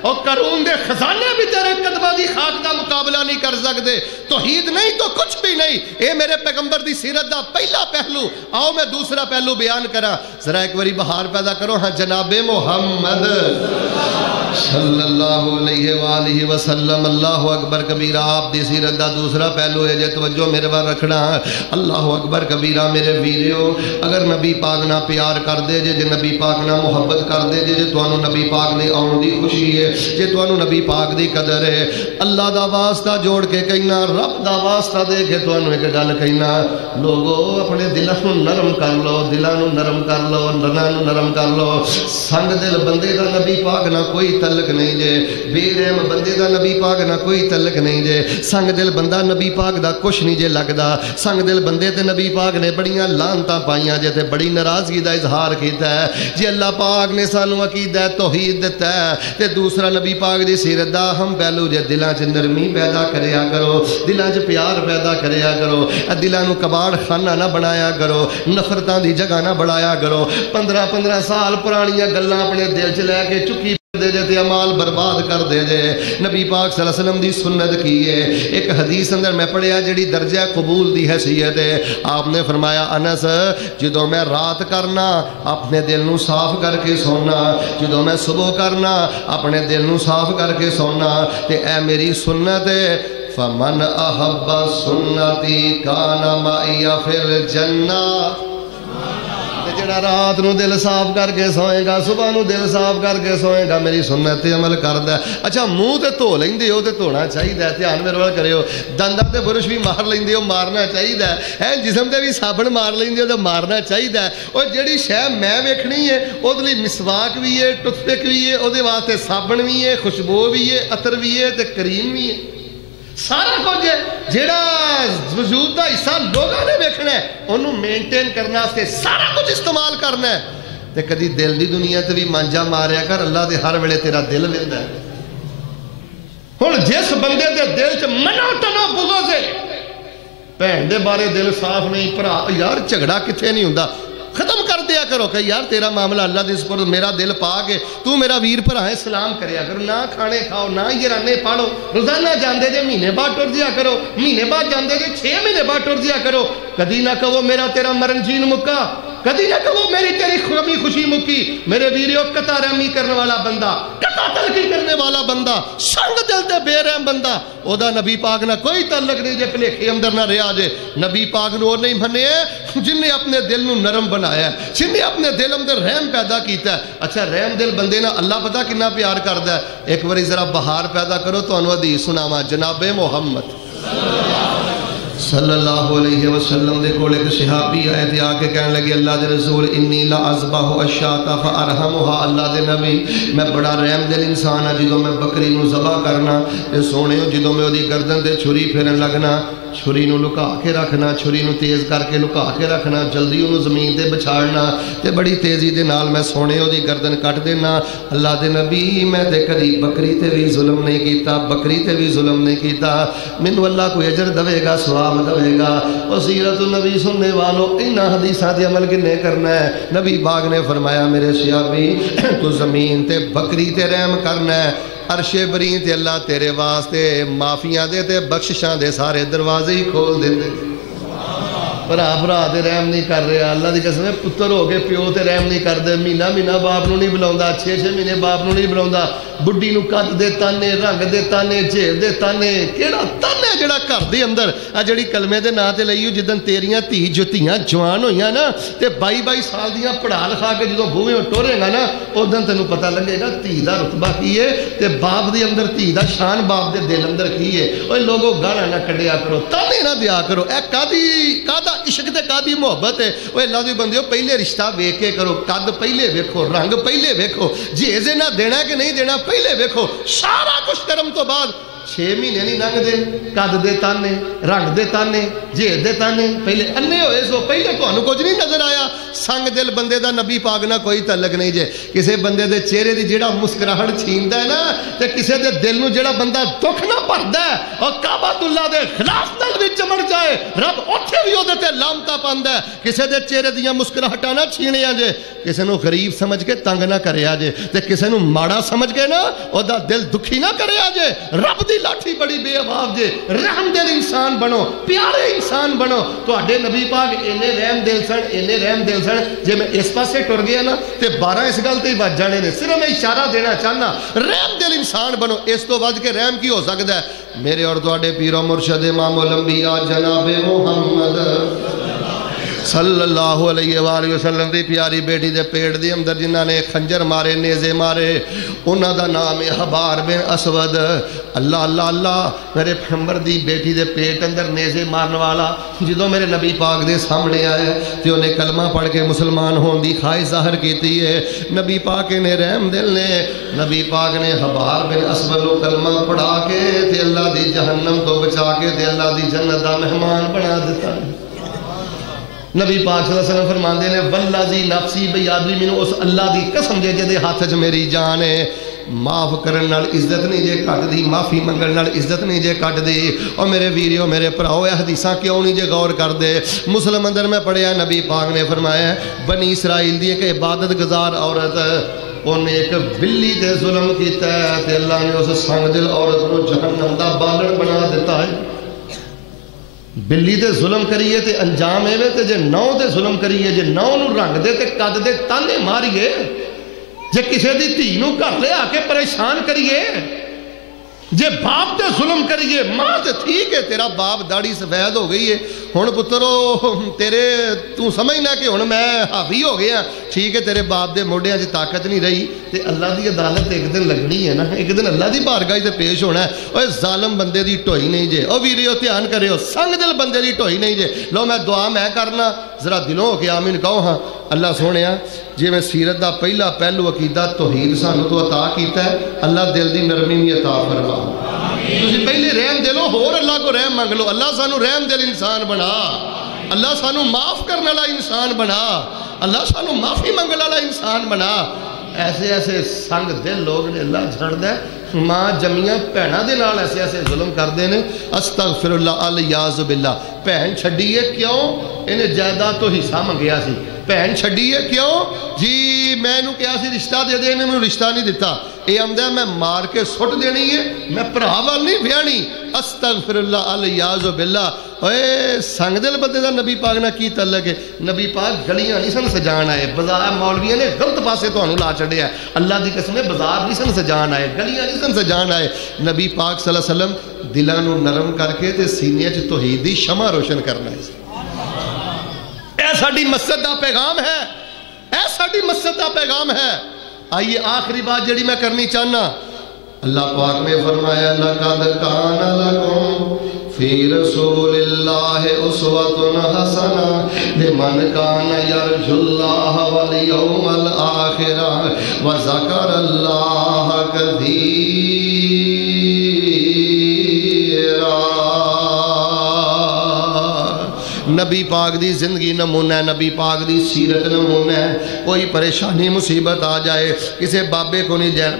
اور قارون دے خزانے بھی تیرے قدمہ دی خاک دا مقابلہ نہیں کر سکتے. توحید نہیں تو کچھ بھی نہیں. اے میرے پیغمبر دی سیرت دا پہلا پہلو. آؤ میں دوسرا پہلو بیان کرا. ذرا ایک باری بہار پیدا کرو ہاں جناب محمد صلی اللہ علیہ وآلہ وسلم. اللہ اکبر کبیرہ. آپ دی سیرت دا دوسرا پہلو ہے جے توجہ میرے بار رکھنا. اللہ اکبر کبیرہ میرے ویریو. اگر نبی پاک نہ پیار کر دے جے نبی پاک نہ محبت کر دے جے تانوں نبی پاک نے آن دی خوشی ہے، جے تانوں نبی پاک دی قدر ہے، اللہ دا واسطہ جوڑ کے کہنا، رب دا واسطہ دے کے تانوں ایک گل کہنا، لوگو اپنے دلاں نوں نرم کر لو، دلاں نوں نرم کر لو، دلاں نوں نرم کر لو. سنگ دل بندے دا نبی پاک نہ کوئی تعلق نہیں جے، بے رحم بندے دا نبی پاک نہ کوئی تعلق نہیں جے. سنگ دل بندہ نبی پاک دا کچھ نہیں جے لگدا. سنگ دل بندے تے نبی پاک نے بڑیاں لعنتاں پائیاں جے تے بڑی ناراضگی دا اظہار کیتا ہے. جے اللہ پاک نے سانوں عقیدہ توحید دتا ہے تے دوسرا نبی پاک دی سیرت دا ہم پہلو جے دلاں چ نرمی پیدا کریا کرو، دلاں چ پیار پیدا کریا کرو، دلاں نو کباڑ خانہ نہ بنایا کرو، نفرتاں دی جگہ نہ بنایا کرو. 15 سال پرانیاں گلاں اپنے دل چ لے کے چکی دے جے تے عمال برباد کر دے جے. نبی پاک صلی اللہ علیہ وسلم دی سنت کی ہے. ایک حدیث اندر میں پڑھیا جڑی درجہ قبول دی حیثیت ہے. آپ نے فرمایا انس جدوں میں رات کرنا اپنے دل نو صاف کر کے سونا, جدوں میں صبح کرنا اپنے دل نو صاف کر کے سونا, تے اے میری سنت ہے. فمن احب سنتی کان معی فی الجنہ. جڑا رات نو دل صاف کر کے سوئے گا, صبح نو دل صاف کر کے سوئے گا, میری سنت تے عمل کردا ہے. اچھا منہ تے دھو لیندے ہو تے دھونا چاہیے, دھیان میرے وال کریو. دندا تے برش بھی مار لیندے ہو, مارنا چاہیے ہے. جسم تے بھی صابن مار لیندے ہو تے مارنا چاہیے. اور جڑی شے میں ویکھنی ہے اودے لئی مسواک بھی ہے, ٹوتھ پک بھی ہے, اودے واسطے صابن بھی ہے, خوشبو بھی ہے, عطر بھی ہے تے کریم بھی ہے. سارا کچھ ہے. جیڑا وجود دا حصہ لوگوں نے ویکھنا ہے انہوں مینٹین کرنا واسطے سارا کچھ استعمال کرنا ہے. تے کدی دل دی دنیا تے بھی مانجا ماریا کر, اللہ دے ہر ویلے تیرا دل ویندا ہے. ہن جس بندے دے دل چ منو تنو بغض ہے, بہن دے بارے دل صاف نہیں, بھرا یار جھگڑا کتھے نہیں ہوندا, ختم کر دیا کرو کہ یار تیرا معاملہ اللہ دے سپرد, میرا دل پا کے تو میرا ویر بھرا ہے, سلام کریا کرو. نہ کھانے کھاؤ, نہ یرانے پاڑو, روزانہ جاندے جے مہینے بعد ٹر جیا کرو, مہینے بعد جاندے جے 6 مہینے بعد ٹر جیا کرو. کدی نہ کہو میرا تیرا مرن جین مکا, کدی نہ کہو میری تیری غمی خوشی مکی. میرے ویریو قطع رحمی کرنے والا بندہ, قطع تلقی کرنے والا بندہ, سنگ دل تے بے رحم بندہ, او دا نبی پاک نہ کوئی تعلق نہیں جے بھلیکھے اندر نہ رہا جے. نبی پاک نو نہیں مننے جن نے اپنے دل نو نرم بنایا ہے, جن نے اپنے دل اندر رحم پیدا کیتا ہے. اچھا رحم دل بندے نہ اللہ پتہ کتنا پیار کردا ہے. ایک باری ذرا بہار پیدا کرو, تانوں حدیث سناواں. جناب محمد صلی اللہ علیہ وسلم دے کول ایک صحابی آئے تے آ کے کہنے لگے اللہ دے رسول انی لا اذبح الشاۃ فارحمها. اللہ دے نبی میں بڑا رحم دل انسان ہاں, جدوں میں بکری نو ذبح کرنا تے سونےو جدوں میں اودی گردن تے چھری پھیرن لگنا, چھری نو لکا کے رکھنا, چھری نو تیز کر کے لکا کے رکھنا, جلدی انہوں زمین تے بچھاڑنا تے بڑی تیزی دے نال میں سونے ہو دی گردن کٹ دینا. اللہ دے نبی میں تے کدی بکری تے بھی ظلم نہیں کیتا, بکری تے بھی ظلم نہیں کیتا. مینوں اللہ کوئی اجر دے گا, ثواب دے گا. اور سیرت النبی سننے والوں ان حدیثاں تے عمل کنے کرنا ہے. نبی پاک نے فرمایا میرے صحابی تو زمین تے بکری تے رحم کرنا ہے, عرش برین تے اللہ تیرے واسطے معافیاں دے تے بخششاں دے سارے دروازے ہی کھول دے دے. بھرا دے رحم نہیں کر رہا. اللہ دی قسم ہے پتر ہو کے پیو تے رحم نہیں کر دے, مہینہ باپ نو نہیں بلاوندا, 6 مہینے باپ نو نہیں بلاوندا, بڈھی نو قد دے تانے, رنگ دے تانے, جھیل دے تانے. کیڑا تانے جڑا گھر دے اندر آ جڑی کلمے دے نا تے لئیو جدن تیریاں دھی جتیاں جوان ہویاں نا تے 22 سال دیاں پڑھا لکھا کے جدوں بوہے ٹورے گا نا اودن تینوں پتہ لگے گا دھی دا رتبہ کی ہے تے باپ دے اندر دھی دا شان باپ دے دل اندر کی ہے. اوے لوگو گانا نہ کڈیا کرو, تانے نہ دیا کرو. اے کادا عشق تے کادی محبت ہے. اوے اللہ دے بندیو پہلے رشتہ ویکھ کے کرو, قد پہلے ویکھو, رنگ پہلے ویکھو, جہیزے نہ دینا کہ نہیں دینا پہلے ویکھو. سارا کچھ کرم تو بعد 6 مہینے نہیں لنگ دے, قد دے تانے, رنگ دے تانے, جہیز دے تانے, پہلے انے ہوئے سو پہلے تانوں کچھ نہیں نظر آیا. سنگ دل بندے دا نبی پاک نہ کوئی تعلق نہیں جے. کسے بندے دے چہرے دی جڑا مسکراہٹ چھیندا ہے نا تے کسے دے دل نو جڑا بندہ دکھ نہ بھردا ہے اور کعبۃ اللہ دے خلاف نال وچ چمڑ جائے رب اوتھے وی اودے تے لعنتاں پاندا ہے. کسے دے چہرے دیاں مسکراہٹاں نہ چھینیاں جے, کسے نو غریب سمجھ کے تنگ نہ کریا جے تے کسے نو ماڑا سمجھ کے نا اودا دل دکھی نہ کریا جے. رب دی لاٹھی بڑی بے اباب جے. رحم دل انسان بنو, پیارے انسان بنو. تواڈے نبی پاک اینے رحم دل سن, اینے رحم دل سن. جے میں اس پاسے ٹر گیا نا تے 12 اس گل تے ہی بچ جانے نے. صرف میں اشارہ دینا چاہنا, رحم دل انسان بنو. اس تو ود کے رحم کی ہو سکتا ہے. میرے اور تواڈے پیر و مرشد امام الانبیاء جناب محمد صلی اللہ علیہ وآلہ وسلم دی پیاری بیٹی دے پیٹ دی اندر جنہاں نے خنجر مارے, نیزے مارے, انہاں دا نام ہے حبار بن اسود. اللہ اللہ اللہ میرے پیغمبر دی بیٹی دے پیٹ اندر نیزے مارن والا جدوں میرے نبی پاک دے سامنے آیا تے انہیں کلمہ پڑھ کے مسلمان ہون دی خواہش ظاہر کیتی ہے. نبی پاک نے رحم دل نے نبی پاک نے حبار بن اسود کو کلمہ پڑھا کے تے اللہ دی جہنم تو بچا کے تے اللہ دی جنت دا مہمان بنا دیتا. نبی پاک صلی اللہ علیہ وسلم فرماندے نے والذی نفسی بیادی مینوں اس اللہ دی قسم جے جے دے ہاتھ وچ میری جان ہے, معاف کرن نال عزت نہیں جے کٹ دی, معافی منگن نال عزت نہیں جے کٹ دی. اور میرے ویریو میرے بھراؤ اے حدیثاں کیوں نہیں جے غور کر دے. مسلم اندر میں پڑھیا نبی پاک نے فرمایا بنی اسرائیل دی ایک عبادت گزار عورت انہیں ایک بلی تے ظلم کیتا ہے تے اللہ نے اس سنگ دل عورت کو جہنم دا بالن بنا دیتا ہے بلی تے ظلم کریے تے انجام ایویں تے جے نو تے ظلم کریے جے نو نو رنگ دے تے قد دے تانے ماریے جے کسے دی دھی نو گھر لے آ کے پریشان کریے جے باپ تے ظلم کریے ماں تے ٹھیک ہے تیرا باپ داڑھی سفید ہو گئی ہے ہن پترو تیرے تو سمجھنا کہ ہن میں حاوی ہو گیا ٹھیک ہے تیرے باپ دے موڈیاں چ طاقت نہیں رہی تے اللہ دی عدالت ایک دن لگنی ہے نا ایک دن اللہ دی بارگاہ تے پیش ہونا ہے اوے ظالم بندے دی ٹوئی نہیں جے او ویریو دھیان کریو سنگ دل بندے دی ٹوئی نہیں جے لو میں دعا میں کرنا ذرا دلوں ہو کے آمین کہو ہاں اللہ سونیا جی میں سیرت دا پہلا پہلو عقیدہ توحید سانو تو عطا کیتا ہے اللہ دل دی نرمی بھی عطا فرما تسی پہلے رحم دلو ہور اللہ کو رحم مانگ لو اللہ سانو رحم دل انسان بنا اللہ سانو معاف کرنے والا انسان بنا اللہ سانو معافی منگنے والا انسان بنا ایسے ایسے سنگ دل لوگ نے اللہ چھڑ دے ماں جمیاں بھیناں دے نال ایسے ایسے ظلم کردے نے استغفر اللہ الیاذ باللہ بہن چھڈیے کیوں انہیں جائیداد تو حصہ منگیا سی بہن چھڈیے کیوں جی میں نو کیا سی رشتہ دے دے انہیں مجھے رشتہ نہیں دیتا اے آمدہ میں مار کے سٹ دینی ہے میں پراوال نہیں بیانی استغفر اللہ الیاذ باللہ اے سنگ دل بندے دا نبی پاک نہ کی تعلق ہے نبی پاک گلیاں نہیں سن سجان آئے بازار مولویوں نے غلط پاسے تو انہوں لا چڑھے ہے اللہ دی قسم بازار نہیں سن سجان آئے گلیاں نہیں سن سجان آئے نبی پاک صلی اللہ علیہ وسلم دلانو نرم کر کے تے سینے چ توحید دی شمع روشن کرنا ہے اے ساڈی مسجد دا پیغام ہے اے ساڈی مسجد دا پیغام ہے آئیے آخری بات جڑی میں کرنی چاہنا اللہ پاک نے فرمایا لَقَدْ كَانَ لَكُمْ فِي رَسُولِ اللَّهِ أُسْوَةٌ حَسَنَةٌ لِمَنْ كَانَ يَرْجُو اللَّهَ وَالْيَوْمَ الْآخِرَ وَذَكَرَ اللَّهَ كَثِيرًا نبی پاک دی زندگی نمونہ ہے نبی پاک دی سیرت نمونہ ہے کوئی پریشانی مصیبت آ جائے کسے بابے کو نہیں جائے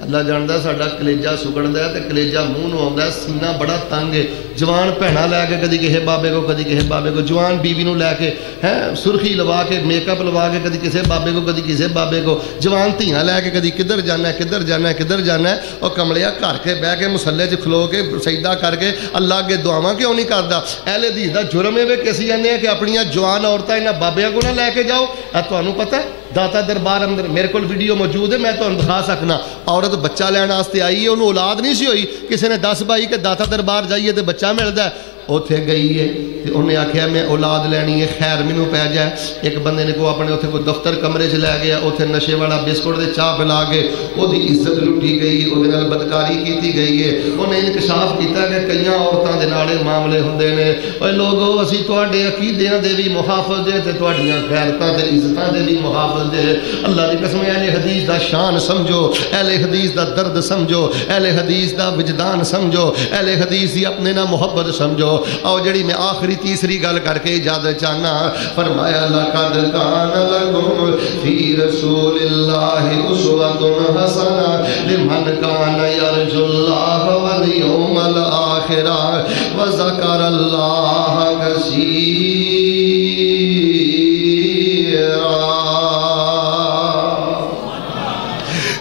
اللہ جاندا ساڈا کلیجہ سکڑدا ہے تے کلیجہ منہ نوں آوندا ہے سینہ بڑا تنگ ہے جوان بہنا لے کے کدی کسے بابے کو کدی کسے بابے کو جوان بیوی نوں لے کے ہیں سرخی لوا کے میک اپ لوا کے کدی کسے بابے کو کدی کسے بابے کو جوان دھیاں لے کے کدی کدھر جانا ہے کدھر جانا ہے کدھر جانا ہے اور کملیا گھر کے بہ کے مصلے چ کھلو کے سجدہ کر کے اللہ اگے دعاواں کیوں نہیں کردا اہل حدیث دا جرم ہے کہ اسی جانے ہیں کہ اپنیاں جوان عورتاں انہاں بابیاں کو نہ لے کے جاؤ تانوں پتہ ہے داتا دربار اندر میرے کو ویڈیو موجود ہے میں تو دکھا سکنا عورت بچہ لینا واسطے آئی ہے انہوں اولاد نہیں سی ہوئی کسی نے دس بھائی کہ داتا دربار جائیے تو بچہ ملتا ہے اوتھے گئی ہے تے انہیں آکھیا میں اولاد لینی ہے خیر مینوں پی جائے ایک بندے نے کو اپنے اوتھے کوئی دفتر کمرے چ لے گیا اوتھے نشے والا بسکٹ دے چاہ پلا کے او دی عزت لٹی گئی او دے نال بدکاری کیتی گئی ہے انہیں انکشاف کیتا کہ کئیاں عورتاں دے نال معاملے ہوندے نے اوے لوگو اسی تواڈے عقیدیاں دے وی محافظ جے تے تواڈیاں غیرتاں تے عزتاں دے وی محافظ جے اللہ دی قسم اہل حدیث دا شان سمجھو اہل حدیث دا درد سمجھو اہل حدیث دا وجدان سمجھو اہل حدیث دی اپنے نا محبت سمجھو اور جڑی میں آخری تیسری گل کر کے اجازت چاہنا فرمایا لَقَدْ كَانَ لَكُمْ فِي رَسُولِ اللَّهِ أُسْوَةٌ حَسَنَةٌ لِمَنْ كَانَ يَرْجُو اللَّهَ وَالْيَوْمَ الْآخِرَ وَذَكَرَ اللَّهَ كَثِيرًا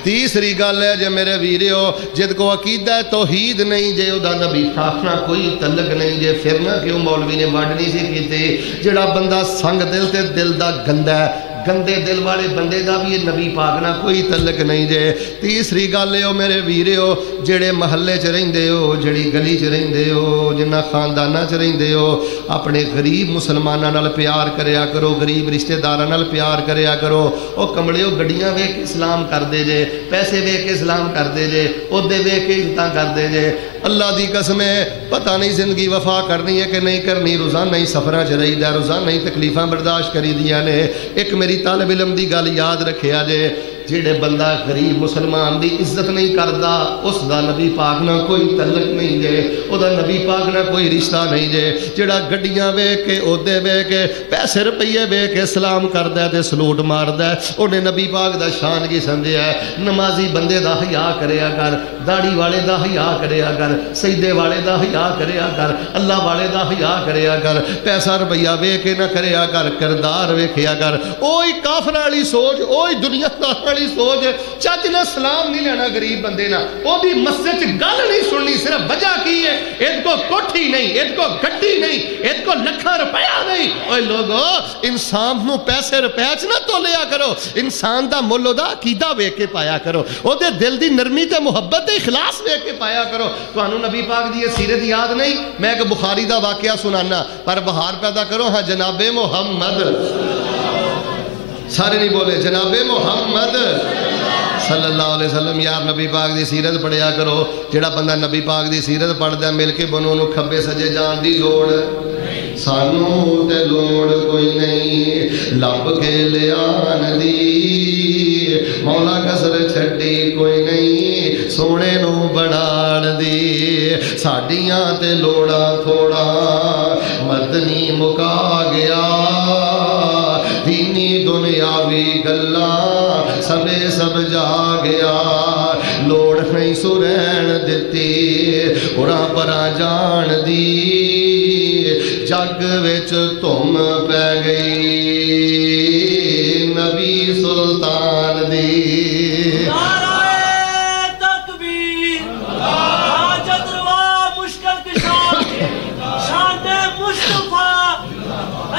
تیسری گل ہے جے میرے ویریو جد کو عقیدہ توحید نہیں جے او دا نبی پاکنا کوئی تعلق نہیں جے پھر نہ کیوں مولوی نے وڈنی سی کیتے جڑا بندہ سنگ دل تے دل دا گندا ہے گندے دل والے بندے دا بھی نبی پاک نہ کوئی تعلق نہیں جے تیسری گل ہے میرے ویریو جڑے محلے چ رہندے ہو جڑی گلی چ رہندے ہو جنہ خانداناں چ رہندے ہو اپنے غریب مسلماناں نال پیار کریا کرو غریب رشتہ داراں نال پیار کریا کرو او کملیو گڈیاں ویکھ کے اسلام کر دے جے پیسے ویکھ کے اسلام کر دے جے عہدے ویکھ کے عزتاں کر دے جے اللہ دی قسم ہے پتہ نہیں زندگی وفا کرنی ہے کہ نہیں کرنی روزانہ ہی سفراں چ رہی دا روزانہ ہی تکلیفاں برداشت کری دیاں نے ایک میری طالب علم دی گل یاد رکھیا جے جڑے بندہ غریب مسلمان دی عزت نہیں کردا اس دا نبی پاک نہ کوئی تعلق نہیں جے او دا نبی پاک نہ کوئی رشتہ نہیں جے جڑا گڈیاں ویکھ کے عہدے ویکھ کے پیسے روپیے ویکھ کے سلام کردا ہے تے سلوٹ ماردا ہے اونے نبی پاک دا شان کی سمجھیا ہے نمازی بندے دا حیا کریا کر داڑھی والے دا حیا کریا کر سجدے والے دا حیا کریا کر اللہ والے دا حیا کریا کر پیسہ روپیہ ویکھ کے نہ کریا کر کردار ویکھیا کر اوہی کافر والی سوچ اوہی دنیا دار والی سوچ چج نہ سلام نہیں لینا غریب بندے نہ او دی مسجد گل نہیں سننی صرف وجہ کی ہے اس کو کوٹھی نہیں اس کو گڈی نہیں اس کو لکھاں روپیہ نہیں اوے لوگو انسان نو پیسے روپے چ نہ تولیا کرو انسان دا مول دا عقیدہ ویکھ کے پایا کرو او دے دل دی نرمی تے محبت تے اخلاص ویکھ کے پایا کرو تانوں نبی پاک دی سیرت یاد نہیں میں ایک بخاری دا واقعہ سنانا پر بہار پیدا کرو ہاں جناب محمد سارے نہیں بولے جناب محمد صلی اللہ علیہ وسلم یار نبی پاک دی سیرت پڑھیا کرو جڑا بندہ نبی پاک دی سیرت پڑھدا مل کے بنو نو کھبے سجے جان دی لوڑ سانو تے لوڑ کوئی نہیں لب کے لیان دی مولا کسر چھڈی کوئی نہیں سونے نو بڑھان دی ساڈیاں تے لوڑا تھوڑا مدنی مکا گیا دینی دنیاوی گلاں سبے سب جا گیا لوڑ نہیں سرین دیتی اُراں پراں جان دی جگ وچ تم پہ گئی نبی سلطان دی نعرہ تکبیر حاجت روا مشکل کشان شان مصطفیٰ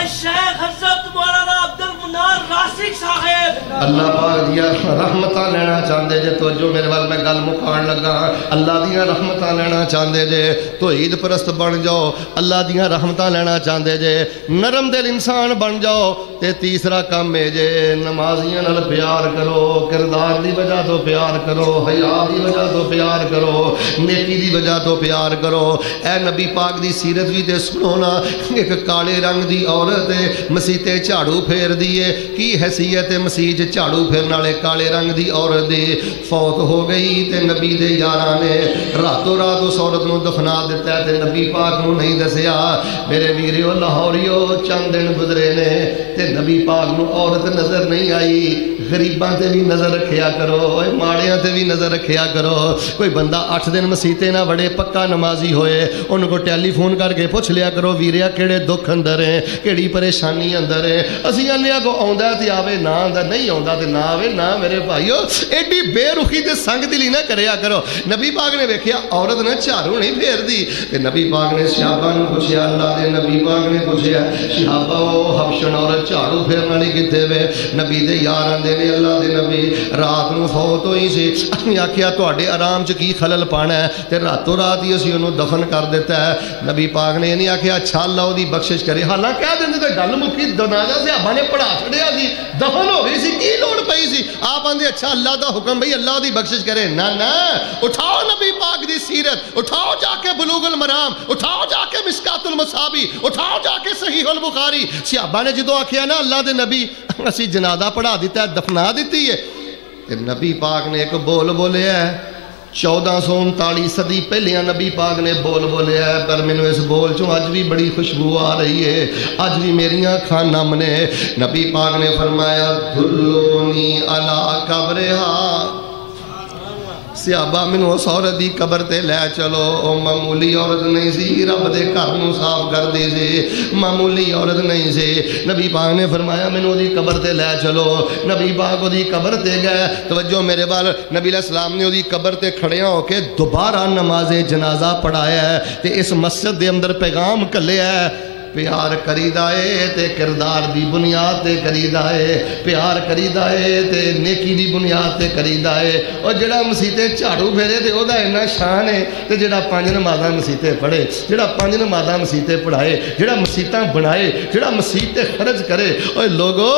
الشیخ حضرت مولانا عبد المنان راسک صاحب اللہ پاک دیا رحمتہ لینا چاندے جے تو جو میرے وال میں گل مکان لگا اللہ دیا رحمتہ لینا چاندے جے تو عید پرست بن جاؤ اللہ دیا رحمتہ لینا چاندے جے نرم دل انسان بن جاؤ تے تیسرا کام ہے جے نمازیاں نال پیار کرو کردار دی وجہ تو پیار کرو حیا دی وجہ تو پیار کرو نیکی دی وجہ تو پیار کرو اے نبی پاک دی سیرت بھی تے سنو نا ایک کالے رنگ دی عورت مسیح تے جھاڑو پھیر دیے کی حیثیت مسیح جھاڑو پھرن والے کالے رنگ دی عورت دی فوت ہو گئی تے نبی دے یاراں نے راتوں رات اس عورت نو دفنا دیتا ہے تے نبی پاک نو نہیں دسیا میرے ویریو لاہوریو چند دن گزرے نے تے نبی پاک نو عورت نظر نہیں آئی غریباں تے بھی نظر رکھیا کرو ماڑیاں تے بھی نظر رکھیا کرو کوئی بندہ 8 دن مسیتے نہ بڑے پکا نمازی ہوئے ان کو ٹیلی فون کر کے پوچھ لیا کرو ویریا کیڑے دکھ اندر ہیں کیڑی پریشانی اندر ہے اسی آنے کو آندا تے آوے نہ آندا نہیں آندا تے نہ آوے نہ میرے بھائیو ایڈی بے رخی تے سنگ دلی نہ کریا کرو نبی پاک نے ویکھیا عورت نے جھاڑو نہیں پھیر دی تے نبی پاک نے صحابہ نو پوچھیا اللہ دے نبی پاک نے پوچھیا صحابہ او حبشن عورت جھاڑو پھیرن والی کتے وے نبی دے یار آندے نے اللہ دے نبی رات نو فوت ہوئی سی اسی آکھیا تواڈے آرام چ کی خلل پانا ہے تے راتوں رات ہی اسی اونوں دفن کر دیتا ہے نبی پاک نے نہیں آکھیا اچھا اللہ دی بخشش کرے حالاں کہہ دیندے تے گل مکی جنازہ صحابہ نے پڑھا چھڑیا سی دفن ہو گئی سی کی لوڑ پئی سی آپ آندے اچھا اللہ دا حکم بھئی اللہ دی بخشش کرے نہ نہ اٹھاؤ نبی پاک دی سیرت اٹھاؤ جا کے بلوغ المرام اٹھاؤ جا کے مشکات المصابی اٹھاؤ جا کے صحیح البخاری صحابہ نے جدو آکھیا نا اللہ دے نبی اسی جنازہ پڑھا دیتا ہے دفنا دیتی ہے تے نبی پاک نے ایک بول بولے ہے 1439 صدی پہلیاں نبی پاک نے بول بولے ہے پر میں نے اس بول چوں آج بھی بڑی خوشبو آ رہی ہے آج بھی میری آنکھاں نم نے نبی پاک نے فرمایا دلونی علی قبرہا صحابہ منو اس عورت دی قبر تے لے چلو او معمولی عورت نہیں سی رب دے گھر نو صاف کر دی سی معمولی عورت نہیں سی نبی پاک نے فرمایا منو دی قبر تے لے چلو نبی پاک دی قبر تے گئے توجہ میرے بال نبی علیہ السلام نے دی قبر تے کھڑے ہو کے دوبارہ نماز جنازہ پڑھایا ہے تے اس مسجد دے اندر پیغام کلیا ہے پیار کریدا ہے تے کردار دی بنیاد تے کریدا ہے پیار کریدا ہے تے نیکی دی بنیاد تے کریدا ہے اور جڑا مسیتے جھاڑو پھیرے تے او دا اتنا شان ہے تے جڑا 5 نمازاں مسیتے پڑھے جڑا 5 نمازاں مسیتے پڑھائے جڑا مسیتاں بنائے جڑا مسیتے خرچ کرے اوے لوگو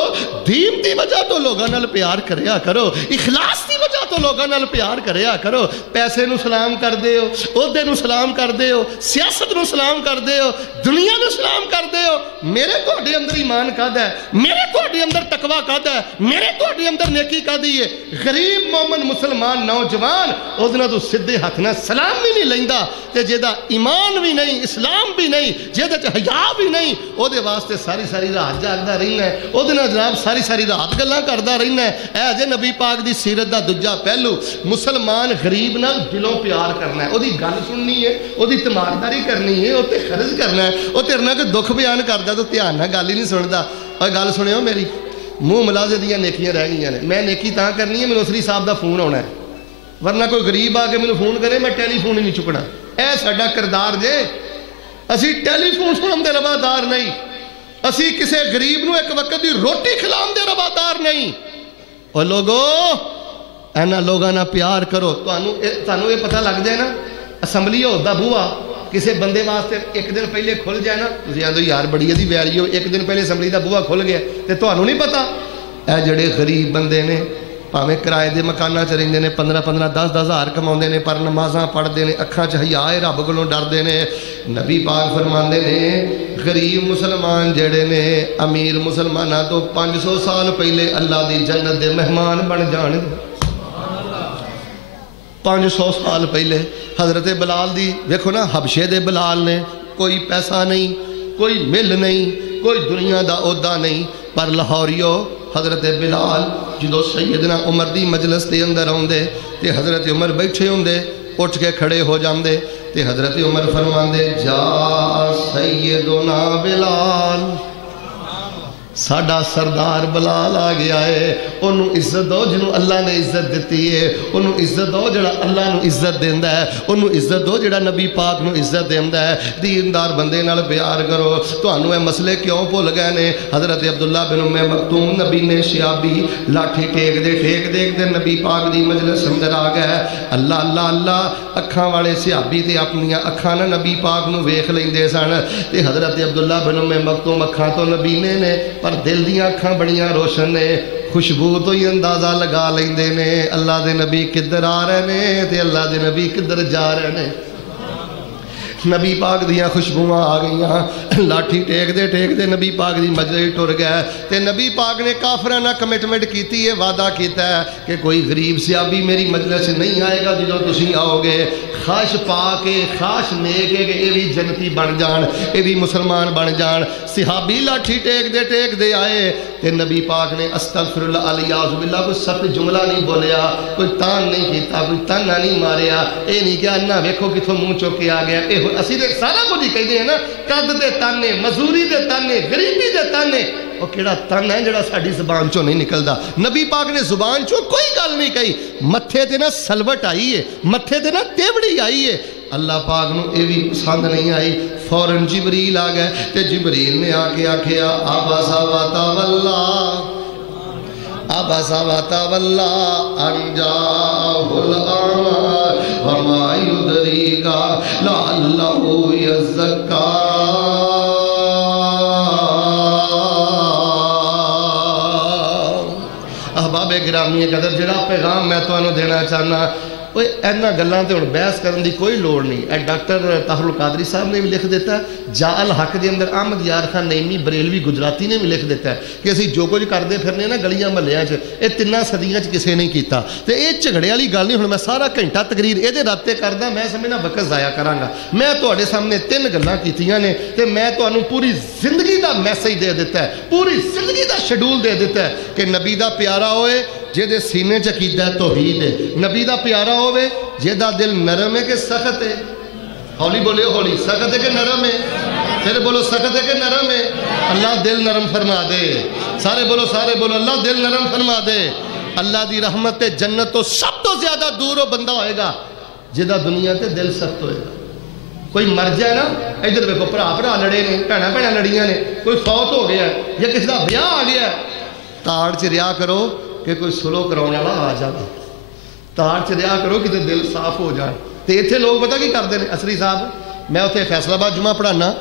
دین دی وجہ تو لوگاں نال پیار کریا کرو اخلاص دی وجہ تو لوگاں نال پیار کریا کرو پیسے نو سلام کر دیو عہدے نو سلام کر دیو سیاست نو سلام کر دیو دنیا نو سلام کر دے ہو میرے توڑے اندر ایمان کد ہے میرے توڑے اندر تقوی کد ہے میرے توڑے اندر نیکی کد ہے غریب مومن مسلمان نوجوان اودنا تو سدھے ہاتھ نہ سلام بھی نہیں لیندا تے جیدا ایمان بھی نہیں اسلام بھی نہیں جیدا چ حیا بھی نہیں او دے واسطے ساری ساری رات جاگدا رہنا ہے اودنا جناب ساری ساری رات گلاں کردا رہنا ہے اے جے نبی پاک دی سیرت دا دوجا پہلو مسلمان غریب نال دلوں پیار کرنا ہے او دی گل سننی ہے او دی تمارداری کرنی ہے او تے خرچ کرنا ہے او تیرے نال دکھ بیان کردا تو دھیان نہ گل ہی نہیں سندا اور گل سنیو میری منہ ملازے دیا نیکیاں رہ گئی نے. میں نیکی تاں کرنی ہے میرے اسری صاحب دا فون آنا ہے, ورنہ کوئی غریب آ کے میرے فون کرے میں ٹیلی فون ہی نہیں چکنا. اے ساڈا کردار جے, اسی ٹیلی فون سنن دے روادار نہیں, اسی کسے غریب نو ایک وقت دی روٹی کھلان دے روادار نہیں. اور لوگو اینا لوگاں نہ پیار کرو. تانوں یہ پتہ لگ جائے نا اسمبلی دا بوہا کسے بندے واسطے ایک دن پہلے کھل جائے نا, تسی آندو یار بڑی دی ویلی ہو, ایک دن پہلے اسمبلی دا بوہا کھل گیا تے تانوں نہیں پتا. اے جڑے غریب بندے نے پاویں کرائے دے مکاناں چ رہندے نے 15-15 10-10 ہزار کماؤندے نے پر نمازاں پڑھدے نے, اکھاں چ حیا ہے, رب کولوں ڈردے نے. نبی پاک فرماندے نے غریب مسلمان جڑے نے امیر مسلماناں تو 500 سال پہلے اللہ دی جنت دے مہمان بن جان. 500 سال پہلے حضرت بلال دی ویکھو نا, حبشے دے بلال نے, کوئی پیسہ نہیں, کوئی مل نہیں, کوئی دنیا دا عہدہ نہیں, پر لاہوریو حضرت بلال جدو سیدنا عمر دی مجلس دے اندر آندے تے حضرت عمر بیٹھے ہوندے, اٹھ کے کھڑے ہو جاندے تے حضرت عمر فرماندے جا سیدنا بلال, ساڈا سردار بلال آ گیا ہے. انہوں عزت دو جنہوں اللہ نے عزت دیتی ہے, انہوں عزت دو جڑا اللہ نو عزت دیندا ہے, انہوں عزت دو جڑا نبی پاک نو عزت دیندا ہے. دیندار بندے نال پیار کرو. تانوں اے مسئلے کیوں بھول گئے نے؟ حضرت عبداللہ بن ام مکتوم نبی نے شیابی لاٹھی ٹیک دے نبی پاک دی مجلس اندر آ گئے. اللہ اللہ اللہ اکھاں والے صحابی تے اپنی اکھاں نہ نبی پاک نو ویکھ لیندے سن تے حضرت عبداللہ بن ام مکتوم اکھاں تو نبی نے پر دل دیاں اکھاں بڑیاں روشن نے, خوشبو تو ہی اندازہ لگا لیندے نے اللہ دے نبی کدھر آ رہے نے تے اللہ دے نبی کدھر جا رہے نے. نبی پاک دیاں خوشبوواں آ گئیاں, لاٹھی ٹیک دے نبی پاک دی مجلس ٹر گئے تے نبی پاک نے کافرانہ کمٹمنٹ کیتی ہے, وعدہ کیتا ہے کہ کوئی غریب صحابی میری مجلس نہیں آئے گا جدوں تسی آؤ گے. خواہش پا کے خواہش نیک ہے کہ اے بھی جنتی بن جان, اے بھی مسلمان بن جان. صحابی لاٹھی ٹیک دے آئے تے نبی پاک نے استغفر اللہ الیاذ باللہ کوئی سخت جملہ نہیں بولیا, کوئی تان نہیں کیتا, کوئی تانا نہیں ماریا. اے نہیں کہ انہا ویکھو کتھوں منہ چوک کے آ گیا. اسی دے سارا کچھ ہی کہتے ہیں نا, قد دے تانے, مزوری دے تانے, غریبی دے تانے. وہ کیڑا تن ہے جڑا ساڈی زبان چوں نہیں نکلدا. نبی پاک نے زبان چوں کوئی گل نہیں کہی, متھے تے نا سلوٹ آئی ہے, متھے تے نا تیوڑی آئی ہے. اللہ پاک نو اے بھی پسند نہیں آئی. فوراً جبریل آ گئے تے جبریل نے آ کے آکھیا عبس وتولا, عبس وتولا ان جاءہ الاعمى وما يدريك لعله يزكى. احباب گرامی قدر جڑا پیغام میں تانوں دینا چاہنا, وہ اینا گلاں تے ہن بحث کرن دی کوئی لوڑ نہیں. اے ڈاکٹر طاہر القادری صاحب نے بھی لکھ دیتا ہے, جا الحق دے اندر احمد یار خان نعیمی بریلوی گجراتی نے بھی لکھ دیتا ہے کہ اسی جو کچھ کردے پھرنے نا گلیاں محلیاں چ, اے تیناں صدیاں چ کسے نہیں کیتا. تے اے جھگڑے والی گل نہیں. ہن میں سارا گھنٹہ تقریر اے دے رات تے کردا, میں سمجھنا وقت ضائع کراں گا. میں تواڈے سامنے 3 گلاں کیتیاں نے تے میں تانوں پوری زندگی دا میسج دے دیتا ہے, پوری زندگی دا شیڈول دے دیتا ہے کہ نبی دا پیارا ہوئے جے سینے چ عقیدہ توحید ہے, نبی دا پیارا ہوئے جیدہ دل نرم ہے کہ سخت ہے. ہولی بولے ہولی, سخت ہے کہ نرم ہے؟ پھر بولو سخت ہے کہ نرم ہے؟ اللہ دل نرم فرما دے. سارے بولو اللہ دل نرم فرما دے. اللہ دی رحمت تے جنت تو سب تو زیادہ دور ہو بندہ ہوئے گا جیدہ دنیا تے دل سخت ہوئے گا. کوئی مر جائے نا, ادھر دیکھو بھرا لڑے نے, بھیڑا لڑیاں نے, کوئی فوت ہو گیا ہے یا کسی دا بیاہ آ گیا ہے, تاڑ چ ریا کرو کہ کوئی سلو کراؤنے والا آ جائے, تاڑ چ ریا کرو کہ دل صاف ہو جائے. تے ایتھے لوگ پتہ کی کرتے ہیں اسری صاحب, میں اتنے فیصلہ آباد جمعہ پڑھانا,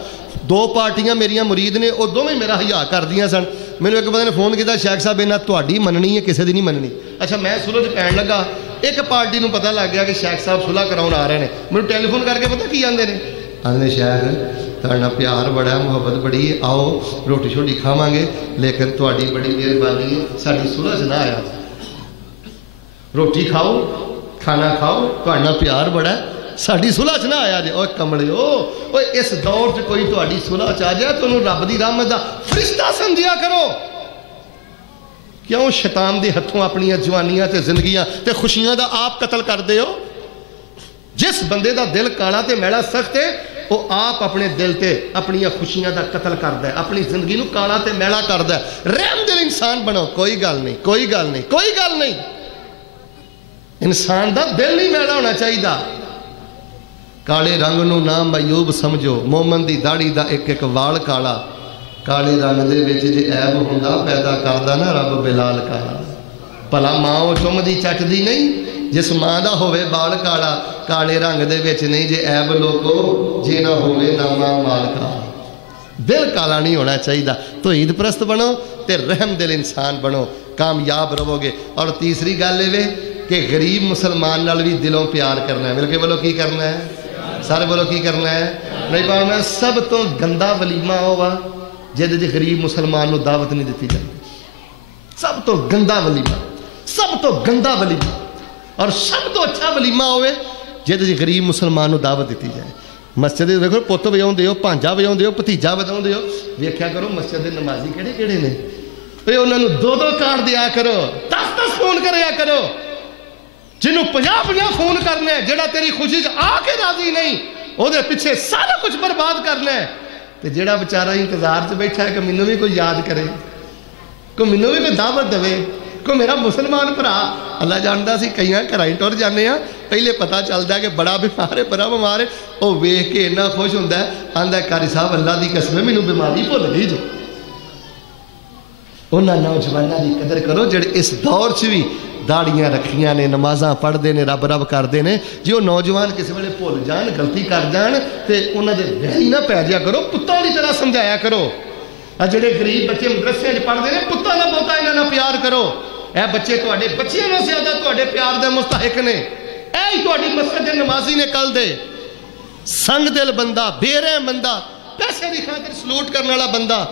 2 پارٹیاں میریاں مرید نے, وہ دونوں میرا حیا کر دیاں سن. مینوں ایک بندے نے فون کیا, شیخ صاحب انہاں تہاڈی مننی ہے کسی دی نہیں مننی. اچھا میں سلح چ پین لگا, ایک پارٹی نو پتہ لگ گیا کہ شیخ صاحب صلح کراؤن آ رہے ہیں. مینوں ٹیلی فون کر کے پتہ کی آندے نے, آندے شیخ تہاڈا پیار بڑا ہے, محبت بڑی ہے, آؤ روٹی شوٹی کھاواں گے, لیکن تہاڈی بڑی مہربانی ہے ساڈی صلح چ نہ آیا. روٹی کھاؤ, کھانا کھاؤ, تہاڈا پیار بڑا ہے, ساڈی صلح چ نہ آیا جے. اوے کمڑے او اس دور چ کوئی تہاڈی صلح چ آ جائے تو انہوں رب دی رحمت دا فرشتہ سمجھیا کرو. کیوں شیطان دے ہتھوں اپنی جوانیاں تے زندگیاں تے خوشیاں دا آپ قتل کر دے ہو. جس بندے دا دل کالا تے میڑا سخت ہے وہ آپ اپنے دل تے اپنی خوشیاں دا قتل کردا ہے, اپنی زندگی نو کالا تے میلا کردا ہے. رحم دل انسان بنو. کوئی گل نہیں, کوئی گل نہیں, کوئی گل نہیں. انسان دا دل نہیں میلا ہونا چاہیے. کالے رنگ نو نہ معیوب سمجھو, مومن دی داڑھی دا ایک ایک وال کالا. کالے رنگ دے وچ جے عیب ہوندا پیدا کردا نا رب بلال کالا. بھلا ماں چمدی چٹدی نہیں, جس ماں دا ہوئے بال کالا کالے رنگ دے وچ نہیں جے عیب لوگو جے نہ ہوئے نہ ماں مال کالا. دل کالا نہیں ہونا چاہیے. توحید پرست بنو تے رحم دل انسان بنو, کامیاب رہو گے. اور تیسری گل یہ کہ غریب مسلمان نال بھی دلوں پیار کرنا ہے. مل کے بولو کی کرنا ہے, سارے بولو کی کرنا ہے. نہیں پاؤں سب تو گندا ولیمہ ہوا جہد جی غریب مسلمان نو دعوت نہیں دیتی جاتی. سب تو گندا ولیمہ, سب تو گندا ولیمہ. اور سب تو اچھا ولیمہ ہوئے جہد جی غریب مسلمان نو دعوت دیتی جائے. مسجد دیکھو پت وجاؤ ہو, بھانجا وجاؤ ہو, بھتیجا وجاؤ ہو. ویکھیا کرو مسجد دے نمازی کہڑے کہڑے نے, انہوں نے 2-2 کارڈ دیا کرو, 10-10 فون کریا کرو. جنہوں 50-50 فون کرنا ہے, جڑا تیری خوشی آ کے راضی نہیں وہ پیچھے سارا کچھ برباد کرنا ہے. تو جڑا بیچارہ انتظار سے بیٹھا ہے کہ مینوں بھی کوئی یاد کرے, کوئی مینوں بھی کوئی دعوت دے, کوئی میرا مسلمان بھرا. اللہ جانتا سی کئی گھر ٹر جانے ہاں, پہلے پتا چلتا ہے کہ بڑا بیمار ہے, بڑا بیمار ہے. وہ ویخ کے اتنا خوش ہوتا ہے, آتا ہے قاری صاحب اللہ کی قسم مینوں بیماری بھول گئی. جو انہاں نوجوانوں کی قدر کرو جڑے اس دور چ بھی داڑیاں رکھیاں نے, نمازاں پڑھتے ہیں, رب رب کرتے ہیں. جی وہ نوجوان کسی ویلے بھول جان, غلطی کر جان تو انہوں نے ویلی نہ پی جا کرو, پتوں کی طرح سمجھایا کرو. جڑے غریب بچے مدرسے پڑھتے ہیں پتوں کا بہتا یہاں نہ پیار کرو. اے بچے تے بچیاں نہ زیادہ تے پیار دے مستحق نے. اے تاری مسجد نمازی نے کل دے سنگ دل بندہ, بے رحم بندہ, پیسے کی خاطر سلوٹ کرنے والا بندہ,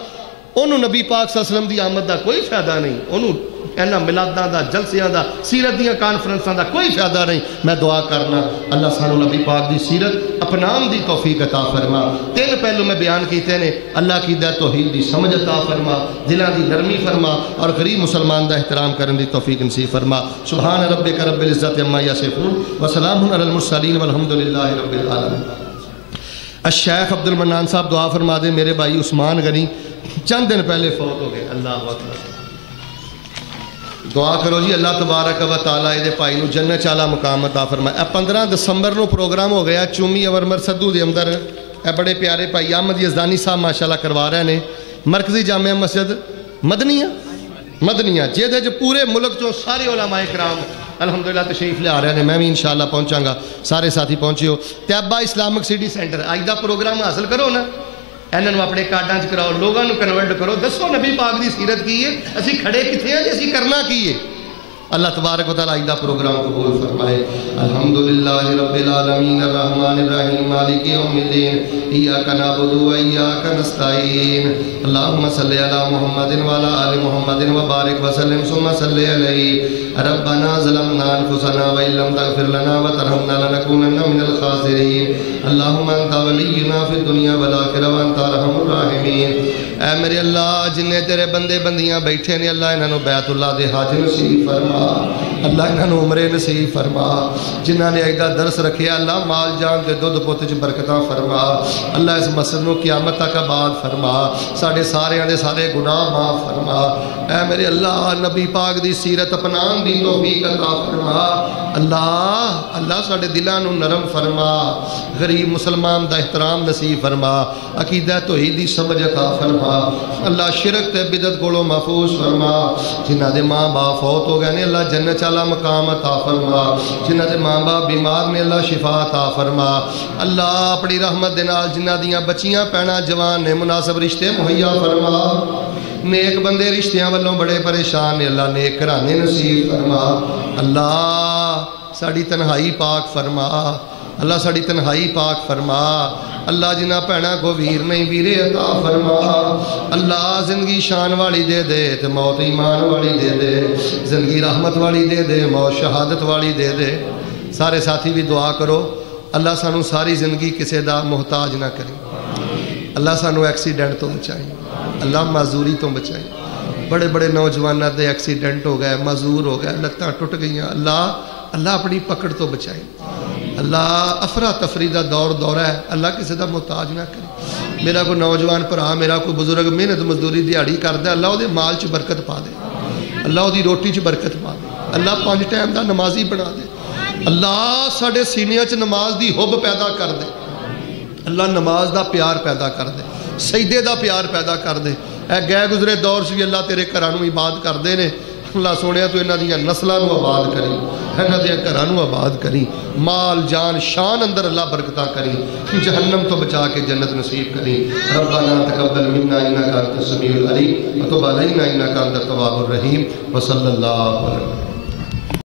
انہوں نبی پاک صلی اللہ علیہ وسلم دی آمد دا کوئی فائدہ نہیں. انہوں اینا ملاداں دا, جلسیاں دا, سیرت دیاں کانفرنساں دا کوئی فائدہ نہیں. میں دعا کرنا اللہ سانو نبی پاک دی سیرت اپنام دی توفیق عطا فرما. 3 پہلو میں بیان کیتے نے. اللہ کی دہ توحید دی سمجھ عطا فرما, دلاں دی نرمی فرما, اور غریب مسلمان دا احترام کرن دی توفیق نصیب فرما. سبحان ربک رب العزت عما یصفون وسلام علی المرسلین والحمدللہ رب العالمین. الشیخ عبد المنان صاحب دعا فرما دے. میرے بھائی عثمان غنی چند دن پہلے فوت ہو گئے. اللہ اکبر. دعا کرو جی اللہ تبارک و تعالیٰ یہ بھائی نو جنت والا مقام عطا فرمائے. 15 دسمبر نو پروگرام ہو گیا چومی اورمر سدو دے اندر. اے بڑے پیارے بھائی احمد یزدانی صاحب ماشاءاللہ کروا رہے ہیں. مرکزی جامعہ مسجد مدنیہ جہدے جو پورے ملک چوں سارے علماء کرام الحمدللہ تشریف لے آ رہے ہیں. میں بھی انشاءاللہ پہنچاں گا, سارے ساتھی پہنچے ہو. طیبہ اسلامک سٹی سینٹر اج دا پروگرام حاصل کرو نا, انہوں اپنے کارڈاں کراؤ, لوگوں کو کنورٹ کرو, دسو نبی پاک دی سیرت کی ہے, اسی کھڑے کتنے ہیں جی, اسی کرنا کی ہے. اللہ تبارک و تعالیٰ آئندہ پروگرام قبول فرمائے. الحمدللہ رب العالمین الرحمن الرحیم مالک یوم الدین ایاک نعبد و ایاک نستعین اللہم صلی علی محمد وعلی آل محمد وبارک وسلم ثم صلی علیہ. ربنا ظلمنا انفسنا وان لم تغفر لنا وترحمنا لنکونن من الخاسرین. اللہم انت ولینا فی الدنیا والآخرہ وانت ارحم الراحمین. اے میرے اللہ جنہیں تیرے بندے بندیاں بیٹھے نے, اللہ انہوں بیت اللہ دے حج نصیب فرما, اللہ انہوں عمرے نصیب فرما. جنہاں نے ایدہ درس رکھے اللہ مال جان دے دودھ پوت چ برکتاں فرما. اللہ اس مسجد نو قیامت تک آباد فرما, ساڑے سارے دے سارے گناہ معاف فرما. اے میرے اللہ نبی پاک دی سیرت اپنان دی توفیق عطا فرما. اللہ ساڑے دلاں نو نرم فرما, غریب مسلمان دا احترام نصیب فرما, عقیدہ توحید دی سمجھ عطا فرما. اللہ شرک تے بدعت کولوں محفوظ فرما. جنہاں دے ماں باپ فوت ہو گئے نے اللہ جنت والا مقام عطا فرما. جنہاں دے ماں باپ بیمار نے اللہ شفا عطا فرما. اللہ اپنی رحمت دے نال جنہاں دیاں بچیاں پینا جوان نے مناسب رشتے مہیا فرما. نیک بندے رشتیاں والوں بڑے پریشان نے اللہ نیک گھرانے نصیب فرما. اللہ ساڑی تنہائی پاک فرما, اللہ ساڑی تنہائی پاک فرما. اللہ جنہ پینا کو ویر نہیں ویرے عطا فرما. اللہ زندگی شان والی دے دے تے موت ایمان والی دے دے, زندگی رحمت والی دے دے, موت شہادت والی دے دے. سارے ساتھی بھی دعا کرو اللہ سانو ساری زندگی کسے دا محتاج نہ کرے. اللہ سانو ایکسیڈنٹ تو بچائیں, اللہ معذوری تو بچائیں. بڑے بڑے نوجوانہ دے ایکسیڈنٹ ہو گئے, معذور ہو گئے, لتاں ٹوٹ گئیاں. اللہ اپنی پکڑ تو بچائیں. اللہ افرا تفری دا دورہ ہے، اللہ کسی دا محتاج نہ کرے۔ میرا کوئی نوجوان بھرا، میرا کوئی بزرگ محنت مزدوری دیہڑی کردا، اللہ وہ مال چ برکت پا دے، اللہ وہ روٹی چ برکت پا دے، اللہ 5 ٹائم دا نمازی بنا دے، اللہ ساڈے سینیاں چ نماز دی حب پیدا کر دے، اللہ نماز دا پیار پیدا کر دے، سجدے دا پیار پیدا کر دے۔ اے گئے گزرے دور سے بھی اللہ تیرے گھراں نوں عبادت کردے نے، اللہ سونے تو انہاں دیاں نسلاں نوں آباد کری، انہاں دیاں گھراں نوں آباد کری، مال جان شان اندر اللہ برکتاں کری، جہنم تو بچا کے جنت نصیب کری۔ ربنا تقبل منا انک انت السمیع العلیم وتب علینا انک انت التواب الرحیم وصلی اللہ علیہ وسلم۔